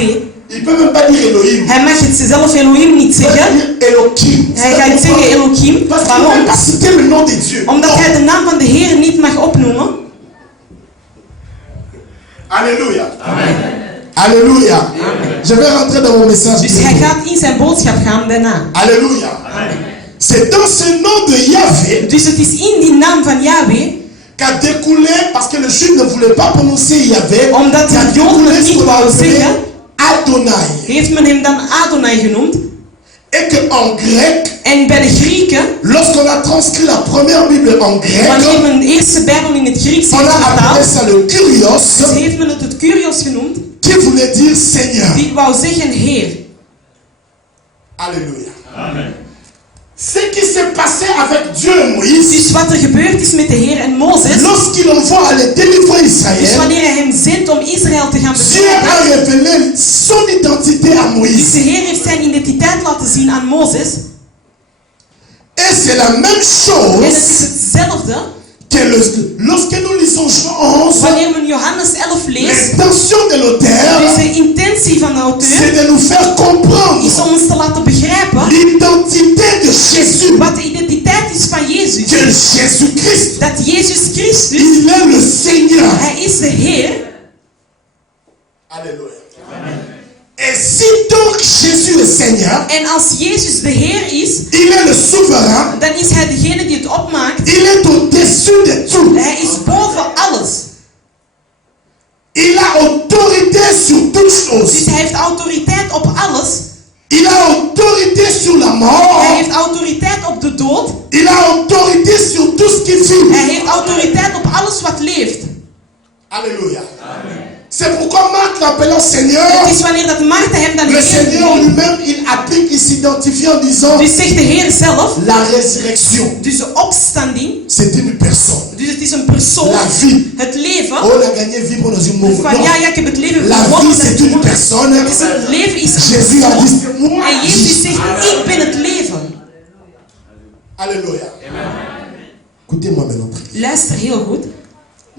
Il peut même pas dire Elohim. Hij mag het zelf Elohim niet Il va zeggen. dire Elohim. Hij gaat zeggen Elohim. Parce qu'il ne Waarom? peut pas citer le nom de Dieu. Omdat Non. hij de naam van de Heer niet mag opnoemen. Alléluia. Alléluia. Je vais rentrer dans mon message. Dus hij gaat in zijn boodschap gaan daarna. Alléluia. C'est dans ce nom de Yahweh Dus het is in die naam van Yahweh, qu'a découlé, parce que le juif ne voulait pas prononcer Yahweh, omdat qu'a de Joden découlé het ce niet qu'on wou appelait zeggen, Adonai. heeft men hem dan Adonai genoemd. Et qu'en grec, En bij de Grieken, lorsqu'on a transcrit la première Bible en grec, wanneer men de eerste Bijbel in het Grieks on heeft a appelé vertaald, ça le Kyrios, dus heeft men het Kyrios genoemd, qui voulait dire Seigneur. die wou zeggen Heer. Alléluia. Ce qui s'est passé avec Dieu et Moïse, Dus wat er gebeurd is met de Heer en Mozes, lorsqu'il envoie aller délivrer dus Israël, wanneer hij hem zendt om Israël te gaan Dieu a bevrijden, révélé son identité à dus Moïse. de Heer heeft zijn identiteit laten zien aan Mozes. Et c'est la même En het chose is hetzelfde que lorsque nous lisons Jean 11, wanneer men Johannes 11 leest. l'intention de l'auteur, Dus de intentie van de auteur c'est de nous faire is comprendre om ons te laten begrijpen l'identité de Jésus, wat de identiteit is van Jezus. que Jésus-Christ, Dat Jezus Christus, il est le Seigneur. hij is de Heer. Alléluia. Et si donc Jésus est Seigneur, En als Jezus de Heer is, il est le souverain, dan is hij degene die het opmaakt. il est au-dessus de tout. Hij is boven alles. Il a autorité sur toutes choses. Dus hij heeft autoriteit op alles. Il a autorité sur la Hij mort. heeft autoriteit op de dood. Il a autorité sur tout ce qui vit. Hij heeft autoriteit op alles wat leeft. Alléluia. C'est pourquoi Marc l'appelant Seigneur, Het is wanneer dat Martha hem dan le Heer Seigneur noemt. lui-même, il applique, il s'identifie en disant Dus zegt de Heer zelf, la résurrection, dus de opstanding, c'est une personne. dus het is een persoon, La vie. het leven. On a gagné vivre dans une mauvaise. Van ja, ik heb het leven La vie, gewonnen. c'est une personne. Dus het leven is een Jésus a dit, persoon. c'est moi. En Jezus zegt, ik ben het leven. Alléluia. Écoutez-moi maintenant. Luister heel goed.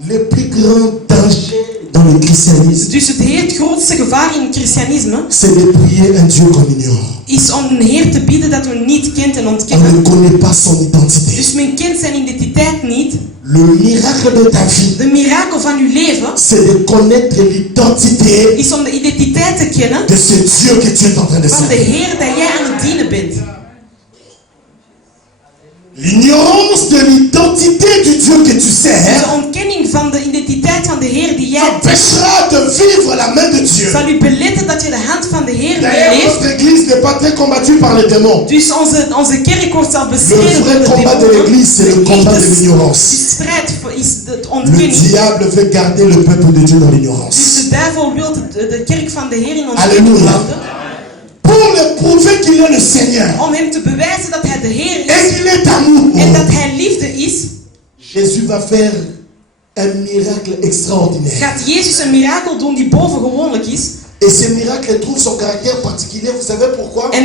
Le plus grand danger dans le christianisme, Dus het grootste gevaar in het christianisme c'est de prier un Dieu qu'on ignore. is om een Heer te bidden dat we niet kent en On ontkennen. ne connaît pas son identité. Dus men kent zijn identiteit niet. Le miracle de ta vie, De mirakel van uw leven c'est de connaître l'identité is om de identiteit te kennen de ce Dieu que tu es en train de van de servir. Heer dat jij aan het dienen bent. L'ignorance de l'identité du Dieu que tu Dus sers de ontkenning van de identiteit van de Heer die jij dient, t'empêchera de vivre la main de Dieu. zal u beletten dat je de hand van de Heer D'ailleurs, leeft. notre église n'est pas très combattu par les démons. Dus onze kerk wordt al Le bestreden vrai door de combat de demonen. l'église, c'est le combat de De l'ignorance. strijd is het Le ontkenning. diable veut garder le peuple de Dieu dans Dus l'ignorance. de duivel wil de kerk van de Heer in Alléluia. ontkenning houden. Pour le prouver qu'il est le Seigneur Om hem te bewijzen dat hij de Heer et is qu'il est amour, en dat hij liefde is, Jésus va faire un miracle extraordinaire. gaat Jezus een mirakel doen die bovengewoonlijk is. Et ce miracle trouve son caractère particulier. Vous savez pourquoi? En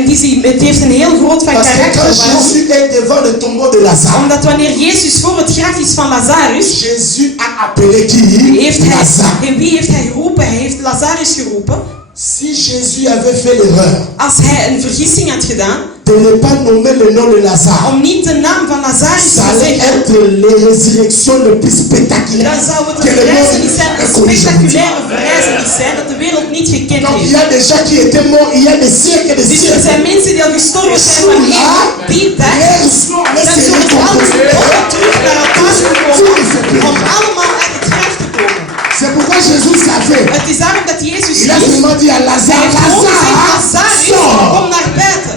het heeft een heel groot van Parce que karakter. quand Waarom? Jésus est devant le tombeau de Lazare, Omdat wanneer Jezus voor het graf is van Lazarus, Jésus a appelé qui? Lazare. en wie heeft hij geroepen? Hij heeft Lazarus geroepen. Si Jésus avait fait l'erreur Als hij een vergissing had gedaan, de ne pas nommer le nom de Lazare, om niet de naam van Lazarus ça te allait zeggen, être les résurrections les plus spectaculaires dan zou het que een le verrijzenis zijn, monde een ait connu. spectaculaire verrijzenis zijn dat de wereld niet gekend Donc il y heeft. a des gens qui étaient morts il y a des siècles et des Dus er siècles. zijn mensen die al gestorven zijn van die tijd. Hier sont allés Dan se zullen ze recomposer. allemaal terug naar elkaar komen om allemaal uit het graf te komen. C'est pourquoi Jésus savait. Het is daarom dat Jezus Il a wist. seulement dit à Hij Lazare, heeft gewoon gezegd, Lazarus, sors. kom naar buiten.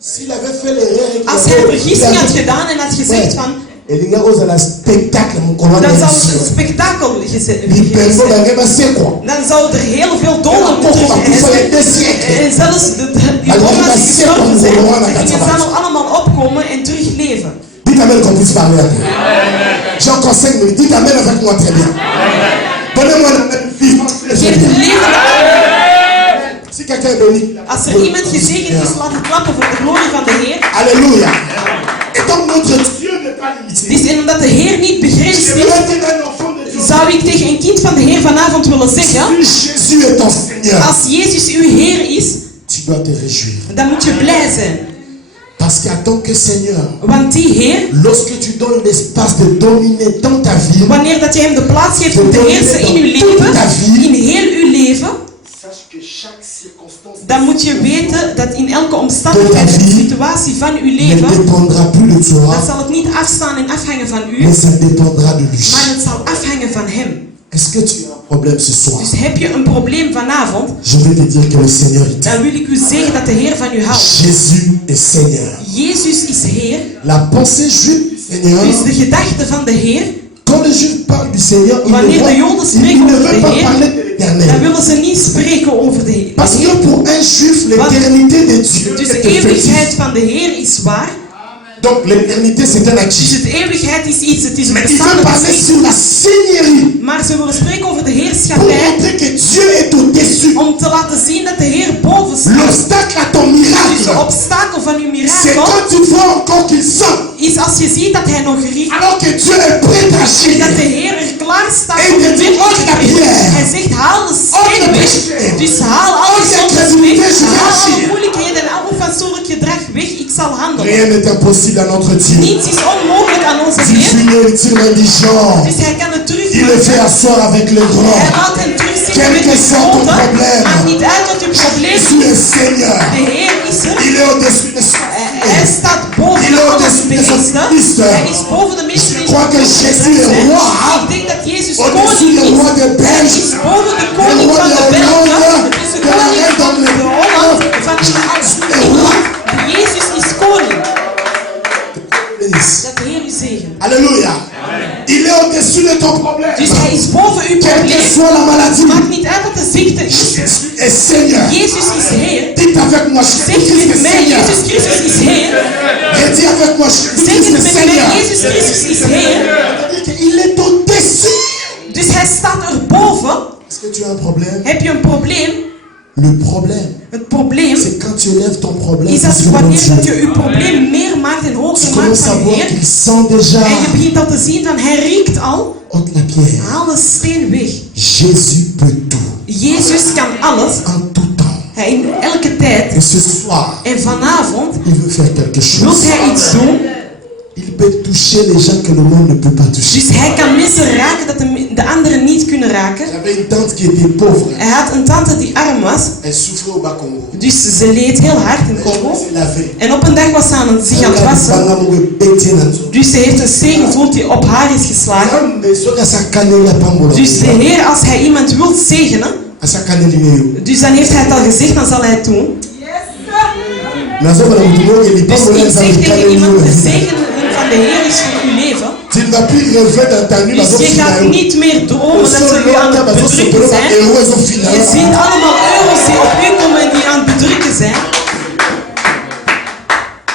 S'il avait fait l'erreur, Als hij een vergissing had gedaan en had gezegd van, et il y a un spectacle, mon colonel. dan zou het een spektakel gezet Il geweest peut zijn. pas c'est quoi? Dan zou er heel veel doden moeten zijn. En zelfs die Roma's die gestorven zijn, die gingen dan allemaal opkomen en terug leven. Dites amen qu'on puisse parler à vous. J'ai encore 5 minutes. Dites amen avec moi très bien. Donnez-moi le même vivant. Geef een leven. Si quelqu'un est béni. Als er iemand gezegend is, laat het klappen voor de glorie van de Heer. Alléluia. Et donc notre Dieu n'est pas limité. Dus en omdat de Heer niet begrensd Je is, veux dire un enfant de Dieu. zou ik tegen een kind van de Heer vanavond willen zeggen, Si Jésus est ton Seigneur, als Jezus uw Heer is, tu dois te réjouir. dan moet je blij zijn. Parce qu'en tant que Seigneur, Want die Heer, lorsque tu donnes l'espace de dominer dans ta vie, wanneer dat je hem de plaats geeft om te heersen in uw leven, in heel uw leven, sache que chaque circonstance dan moet je weten dat in elke omstandigheid en situatie van uw ne leven, dépendra plus de toi, dat zal het niet afstaan en afhangen van u, mais ça dépendra de lui. maar het zal afhangen van hem. Est-ce que tu as un problème ce soir? Dus heb je een probleem vanavond, Je vais te dire que le Seigneur est dan wil ik u zeggen dat de Heer van u houdt. Jésus est Seigneur. Jezus is Heer, La pensée juive du Seigneur, dus de gedachte van de Heer. quand les Juifs parlent du Seigneur, ils Wanneer de ne Joden veulent spreken over pas de parler Heer, de l'éternel. dan willen ze niet spreken over de Heer. Parce que pour un Juif, l'éternité de Dieu Dus est de effective. eeuwigheid van de Heer is waar. Donc l'éternité c'est un Dus actif. de eeuwigheid is iets, het is een Mais il bestaande veut parler beslissing. sur la seigneurie. Maar ze willen spreken over de Pour heerschappij. montrer que Dieu est au-dessus. Om te laten zien dat de Heer boven staat. L'obstacle à ton Dus miracle, de obstakel van uw c'est mirakel quand tu vois encore qu'il sent. is als je ziet dat hij nog gericht is. Alors que Dieu est prêt à En dat de agir. Heer er klaar staat En om de te dit ook naar werken. Pierre. Hij zegt haal de steen Ook weg. naar Dus haal alle Ook naar zondes increduliteit, weg. je Haal gaat alle zien. moeilijkheden en al onfatsoenlijk gedrag weg. Ik zal handelen. Rien n'est impossible à notre Dieu. Niets is onmogelijk aan onze Du Heer. Seigneur est indigent. Dus hij kan het Il le terugmaken. fait asseoir avec les Hij grands. laat hen terugzitten Quel met que de soit ton grote. problème. Maakt niet uit wat uw probleem Jésus is. est Seigneur. De Heer is er. Il est au-dessus de son Hij staat boven Il est alle au-dessus de son beesten. Christ. Hij is boven de mensen die crois que Jésus est roi. Ik denk dat Jezus Au-dessus koning des is. rois de Hij Belge. is boven de Le koning roi van de de Belgen. Hollande. Het is de De la koning reine van de Holland. Van de roi. Jezus is koning. Bénisse. Dat de Heer u zegen. Alléluia. Il est au-dessus de ton problème. Dus hij is boven uw Quelle que probleem. soit la maladie. Maakt niet uit wat de ziekte is. Jésus est Seigneur. Jezus is Heer. Dites avec moi, Zeg Jésus met est mij, Seigneur. Jezus Christus is Heer. Redis avec moi, Jésus Zeg het est met mij, Seigneur. Jezus Christus is Heer. C'est-à-dire qu'il est au-dessus. Dus hij staat erboven. Est-ce que tu as un problème? Heb je een probleem? Le problème, Het probleem c'est quand tu élèves ton problème is dat sur wanneer Dieu. dat je je probleem meer maakt en Tu hoger maakt commences à van de voir Heer. qu'il sent déjà En je begint al te zien van hij riekt al. entre la pierre. Haal de steen weg. Jésus peut tout, Jezus kan alles. en tout temps. Hij in elke tijd. Et ce soir, En vanavond il veut faire quelque wil chose. hij iets doen. Il peut toucher les gens que le monde ne peut pas toucher. Dus hij kan mensen raken dat de anderen niet kunnen raken. J'avais une tante qui était pauvre. Hij had een tante die arm was. Elle souffrait au Bas-Congo. Dus ze leed heel hard in Congo. Elle s'est lavée. En op een dag was ze zich aan het wassen. Dus ze heeft een steen gevoeld die op haar is geslagen. Dus de Heer, als hij iemand wil zegenen, Dus dan heeft hij het al gezegd, dan zal hij het doen. Dus ik zeg tegen iemand, de zegen van de Heer is voor uw leven. Dus je gaat niet meer dromen dat ze u aan het bedrukken zijn. Je ziet allemaal euro's die op u komen en die aan het bedrukken zijn.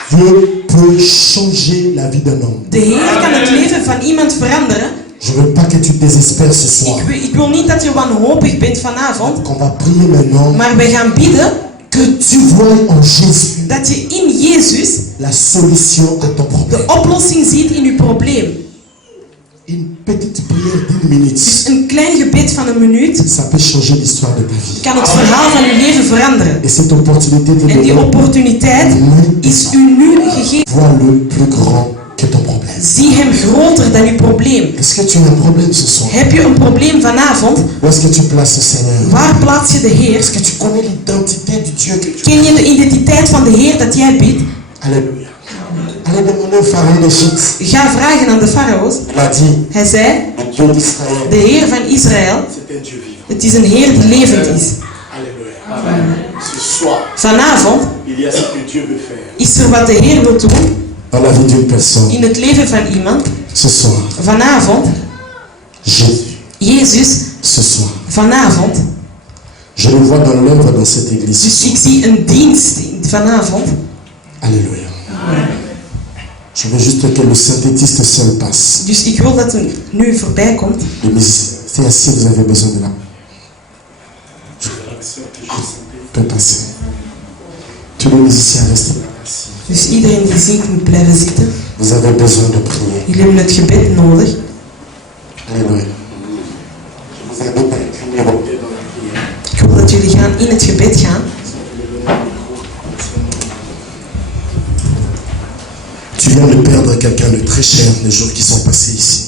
Dieu peut changer la vie d'un homme. De Heer kan het leven van iemand veranderen. Je veux pas que tu désespères ce soir. Ik wil niet dat je wanhopig bent vanavond. On va prier maintenant. Maar we gaan bidden. Que tu vois en Jésus. Dat je in Jezus la solution à ton problème. De oplossing ziet in uw probleem. Une petite prière d'1 minute. Dus een klein gebed van 1 minuut. Ça peut changer l'histoire de ta vie. Kan het verhaal van uw leven veranderen. Et cette opportunité de en die opportuniteit is u nu gegeven. Vois le plus grand que ton problème. Zie hem groter dan uw probleem. Est-ce que tu as un problème ce soir? Heb je een probleem vanavond? Où est-ce que tu places le Seigneur? Waar plaats je de Heer? Est-ce que tu connais l'identité du Dieu que tu Ken je de identiteit van de Heer dat jij bidt? Alléluia. Allez demander au pharaon d'Égypte. Ga vragen aan de farao's. Hij zei, de Heer van Israël, het is een Heer die levend is. Vanavond is er wat de Heer wil doen dans la vie d'une personne. In het leven van iemand. Ce soir. Vanavond. Jezus. Ce soir. Vanavond. Je le vois dans l'œuvre dans cette église. Dus ik zie een dienst vanavond. Alléluia. Je veux juste que le synthétiste seul passe. Dus ik wil dat het nu voorbij komt. C'est ainsi vous avez besoin de là. Peut passer. Tous les musiciens restent. Dus iedereen die zingt moet blijven zitten. Vous avez besoin de prier. Jullie hebben het gebed nodig. Alléluia. Ik wil dat jullie gaan in het gebed gaan. Tu viens de perdre quelqu'un de très cher les jours qui sont passés ici.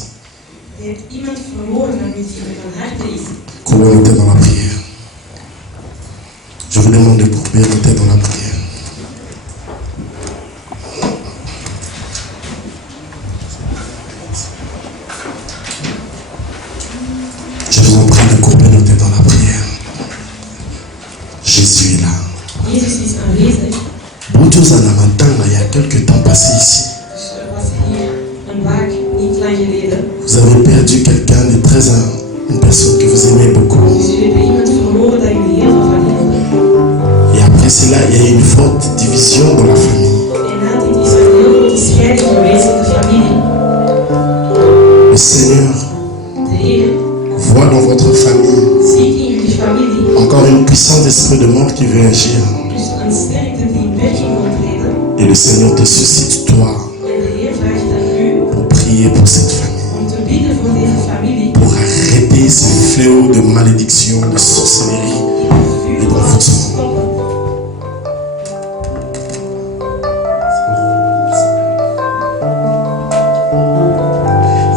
Courbez nos têtes dans la prière. Je vous demande de courber nos têtes dans la prière. Je vous en prie de courber nos têtes dans la prière. Jésus est là. Il y a quelques temps passés ici. Vous avez perdu quelqu'un de très une personne que vous aimez beaucoup. Et après cela, il y a eu une forte division dans la famille. Le Seigneur voit dans votre famille encore une puissance d'esprit de mort qui veut agir. Et le Seigneur te suscite toi pour prier pour cette famille, pour arrêter ce fléau de malédiction, de sorcellerie et d'envoûtement.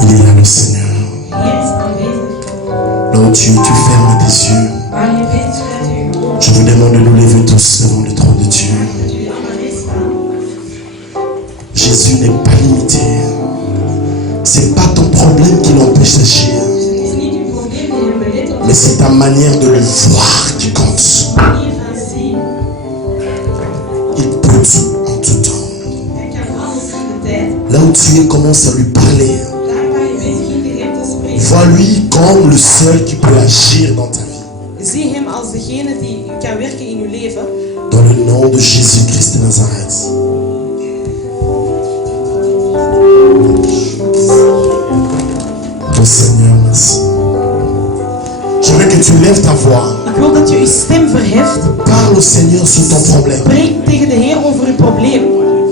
Il est là le Seigneur. Là où tu fermes tes yeux. Je vous demande de nous lever tous devant le trône de Dieu. Jésus n'est pas limité. C'est pas ton problème qui l'empêche d'agir. Mais c'est ta manière de le voir qui compte. Il peut tout en tout temps. Là où tu es, commence à lui parler. Vois-lui comme le seul qui peut agir dans ta vie. Zie hem als degene die kan werken in uw leven. Dans le nom de Jésus-Christ de Nazareth. Oh Seigneur, merci. Je veux que tu lèves ta voix. Ik wil dat je je stem verheft. Parle au Seigneur sur ton problème. Spreek tegen de Heer over uw probleem.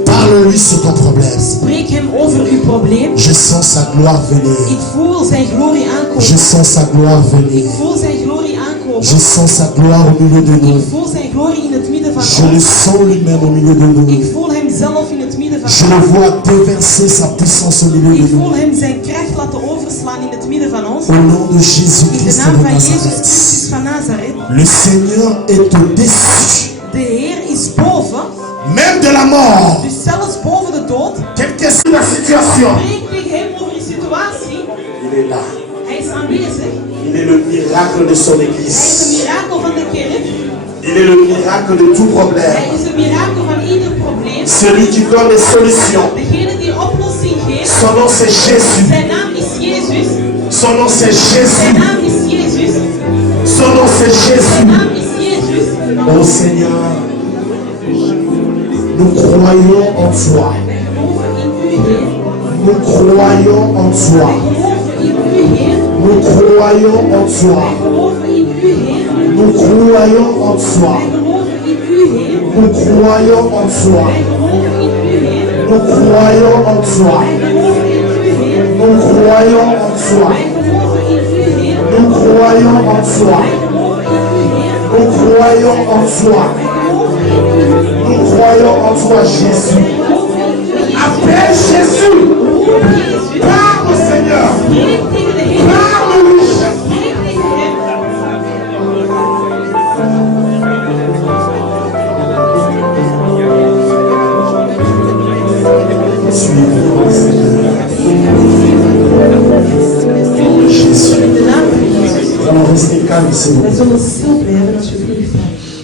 Parle-lui sur ton problème. Spreek hem over uw probleem. Je sens sa gloire venir. Ik voel zijn glorie aankomen. Je sens sa gloire venir. Ik voel zijn glorie aankomen. Je sens sa gloire au milieu de nous. Ik voel zijn glorie in het midden van Je le ons. sens lui-même au milieu de nous. Ik voel hem zelf in het midden van Je le ons. vois déverser sa puissance au milieu de Ik voel nous. hem zijn kracht laten overslaan in het midden van ons. Au nom de In de Jésus-Christ naam de van Jezus Nazareth. Christus van Nazareth. Le Seigneur est au-dessus. De Heer is boven. Même de la mort. Dus zelfs boven de dood. Quelle que soit la situation. Spreek tegen hem over je situatie. Il est là. Hij is aanwezig. Il Il est le miracle de son église. Hij is een mirakel van de kerk. Il est le miracle de tout problème. Hij is een mirakel van ieder probleem. Celui qui donne les solutions. Degene die oplossing geeft. Son nom c'est Jésus. Zijn naam is Jezus. Son nom c'est Jésus. Zijn naam is Jezus. Son nom c'est Jésus. Zijn naam is Jezus. Oh Seigneur, nous croyons en toi. Nous croyons en toi. Nous croyons en toi. Nous croyons en toi. Nous croyons en toi. Nous croyons en toi. Nous croyons en toi. Nous croyons en toi. Nous croyons en toi. Nous croyons en toi, Jésus. Appelle Jésus. Parle, Seigneur. Parle-lui. Jésus. Alors restez calme, Seigneur.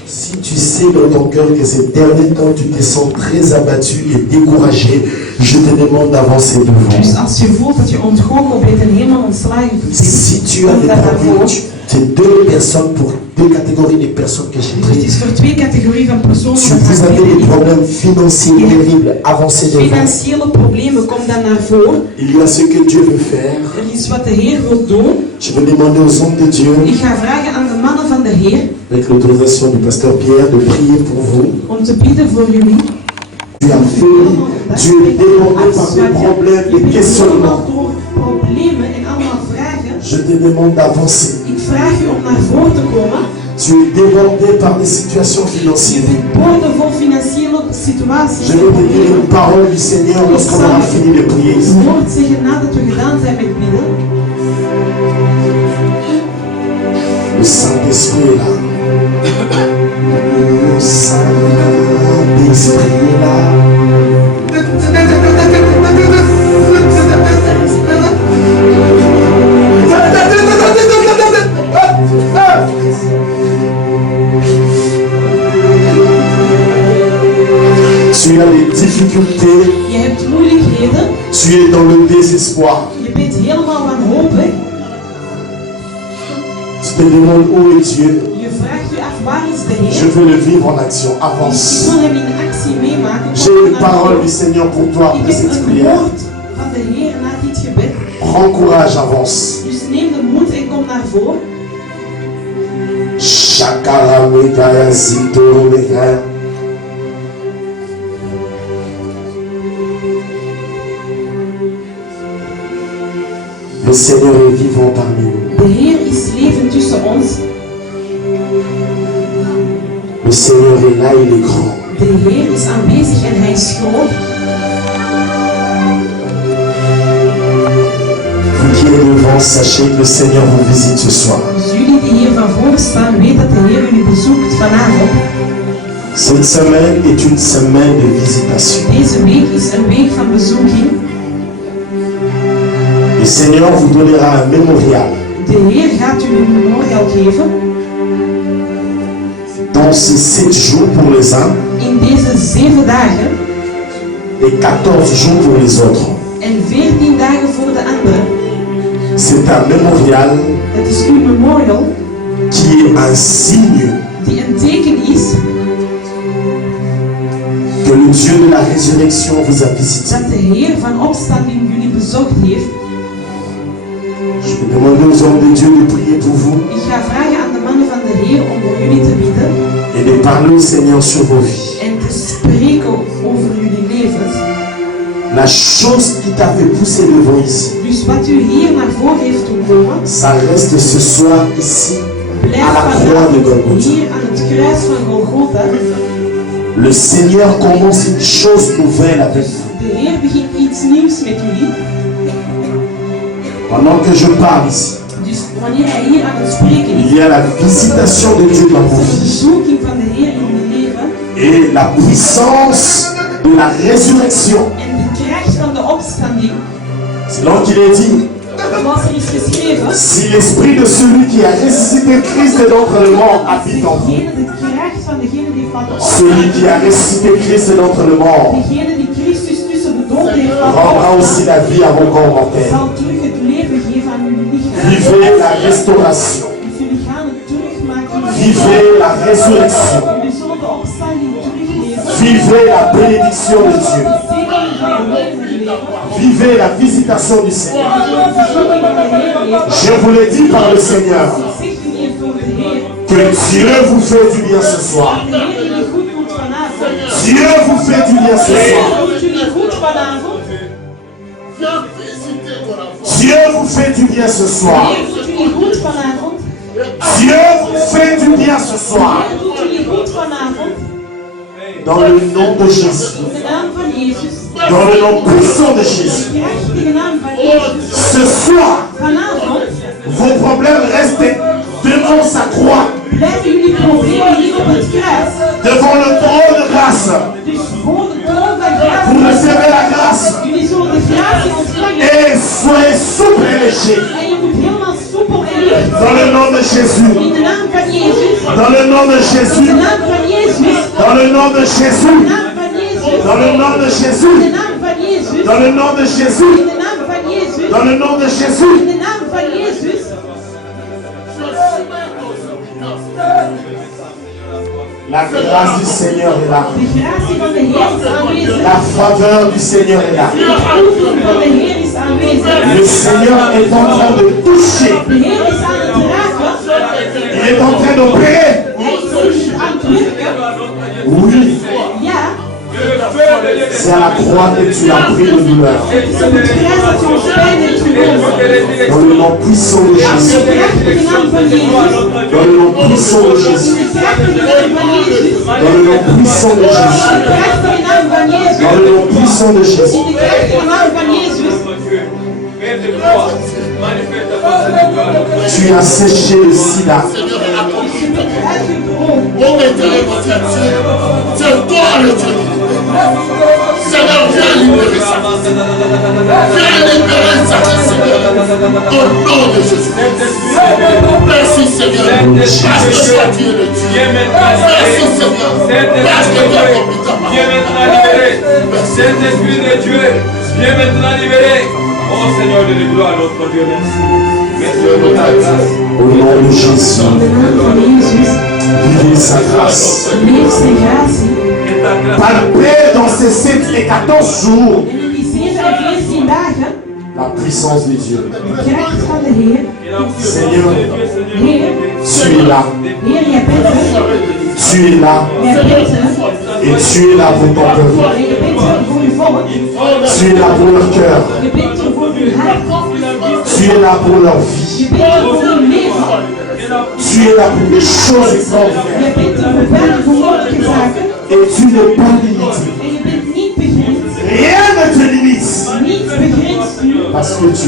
Si tu sais dans ton cœur que ces derniers temps tu te sens très abattu et découragé, je te demande d'avancer devant. Dus als je voelt dat je ontgoocheld bent en helemaal ontslagen voelt, si tu as des problèmes, c'est deux personnes pour deux catégories de personnes que j'ai prises. Het is voor twee categorieën van personen. Si vous avez des problèmes financiers terribles, avancez devant. Financiële problemen, kom dan naar voren. Il y a ce que Dieu veut faire. Er is wat de Heer wil doen. Je vais demander aux hommes de Dieu, Ik ga vragen aan de mannen van de Heer, avec l'autorisation du pasteur Pierre, de prier pour vous. om te bidden voor jullie. Tu as fait, tu es débordé par des problèmes, des questionnements. Je te demande d'avancer. Ik vraag u om naar voren te komen. Tu es débordé par des situations financières. Boordevol financiële situaties. Je vais te dire une parole du Seigneur lorsqu'on aura fini de prier ici. Het woord zeggen nadat we gedaan zijn met bidden. Le Saint-Esprit est là. Le Saint-Esprit est là. Tu as des difficultés. Je hebt moeilijkheden. Tu es dans le désespoir. Je bent helemaal wanhopig. Tu te demandes où est Dieu. Je vraagt u af waar is de Heer. Je veux le vivre en action. Avance. Ik wil hem in actie meemaken. J'ai une parole du Seigneur pour toi après cette Ik heb een prière. woord van de Heer na dit gebed. Prends courage, avance. Dus neem de moed en kom naar voren. Shakara Megaya Zitoro Megaya. Le Seigneur est vivant parmi nous. De Heer is levend tussen ons. Le Seigneur est là, il est grand. De Heer is aanwezig en hij is groot. Vous qui êtes devant, sachez que le Seigneur vous visite ce soir. Dus jullie die hier van voren staan, weet dat de Heer jullie bezoekt vanavond. Cette semaine est une semaine de visitation. Deze week is een week van bezoeking. Le Seigneur vous donnera un mémorial. De Heer gaat u een memorial geven. Dans ces 7 jours pour les uns In deze 7 dagen. et 14 jours pour les autres. En 14 dagen voor de anderen. C'est un mémorial Het is uw memorial. qui est un signe Die een teken is. Que le Dieu de la résurrection vous a visité. Dat de Heer van opstanding jullie bezocht heeft. Je vais demander aux hommes de Dieu de prier pour vous. Ik ga vragen aan de mannen van de Heer om voor jullie te bidden. Et de parler au Seigneur sur vos vies. En te spreken over jullie levens. La chose qui t'a fait pousser devant ici. Dus wat u hier naar voren heeft doen komen. Ça reste ce soir ici Blijf à la croix de vanavond Golgotha. hier aan het kruis van Golgotha. Le Seigneur commence une chose nouvelle avec vous. De Heer begint iets nieuws met jullie. Pendant que je parle ici, Dus wanneer hij hier aan het spreken is. il y a la visitation de Dieu dans vos De vies. bezoeking van de Heer in jullie leven. Et la puissance de la résurrection. En de kracht van de opstanding. C'est là qu'il est dit. Si l'esprit de celui qui a ressuscité Christ d'entre les morts habite en vous, celui qui a ressuscité Christ d'entre les morts rendra aussi la vie à vos corps mortels. Vivez la restauration. Vivez la résurrection. Vivez la bénédiction de Dieu. Vivez la visitation du Seigneur. Je vous l'ai dit par le Seigneur que Dieu vous fait du bien ce soir. Dieu vous fait du bien ce soir. Dieu vous fait du bien ce soir. Dieu vous fait du bien ce soir. Dans le nom de Jésus. Dans le nom puissant de Jésus. Ce soir, vos problèmes restent devant sa croix. Devant le trône de grâce. Vous recevez la grâce. Et soyez souple et léger. Dans le nom de Jésus. Dans le nom de Jésus. Dans le nom de Jésus. Dans le nom de Jésus. Dans le nom de Jésus. Dans le nom de Jésus. La grâce du Seigneur est là. La faveur du Seigneur est là. Le Seigneur est en train de toucher. Il est en train d'opérer. Oui. C'est à la croix que tu as pris de douleur. Dans le nom puissant de Jésus. Dans le nom puissant de Jésus. Dans le nom puissant de Jésus. Dans le nom puissant de Jésus. Tu as séché le sida. Seigneur, viens libérer ça. Viens libérer ça, Seigneur. Au nom de Jésus. Merci, Seigneur. Parce que toi, tu es le Dieu. Merci, Seigneur. Parce que tu as compris ta parole. Viens maintenant libérer. Saint-Esprit de Dieu, viens maintenant libérer. Oh Seigneur de gloire, notre Dieu, merci. Merci pour ta grâce. Au nom de Jésus. Vivez sa grâce. Palpez dans ces 7 et 14 jours la puissance de Dieu. Seigneur, tu es là. Tu es là. Et tu es là pour ton peuple. Tu es là pour leur cœur. Tu es là pour leur vie. Tu es là pour des choses extraordinaires. Et tu n'es pas limité. Rien ne te limite. Parce que tu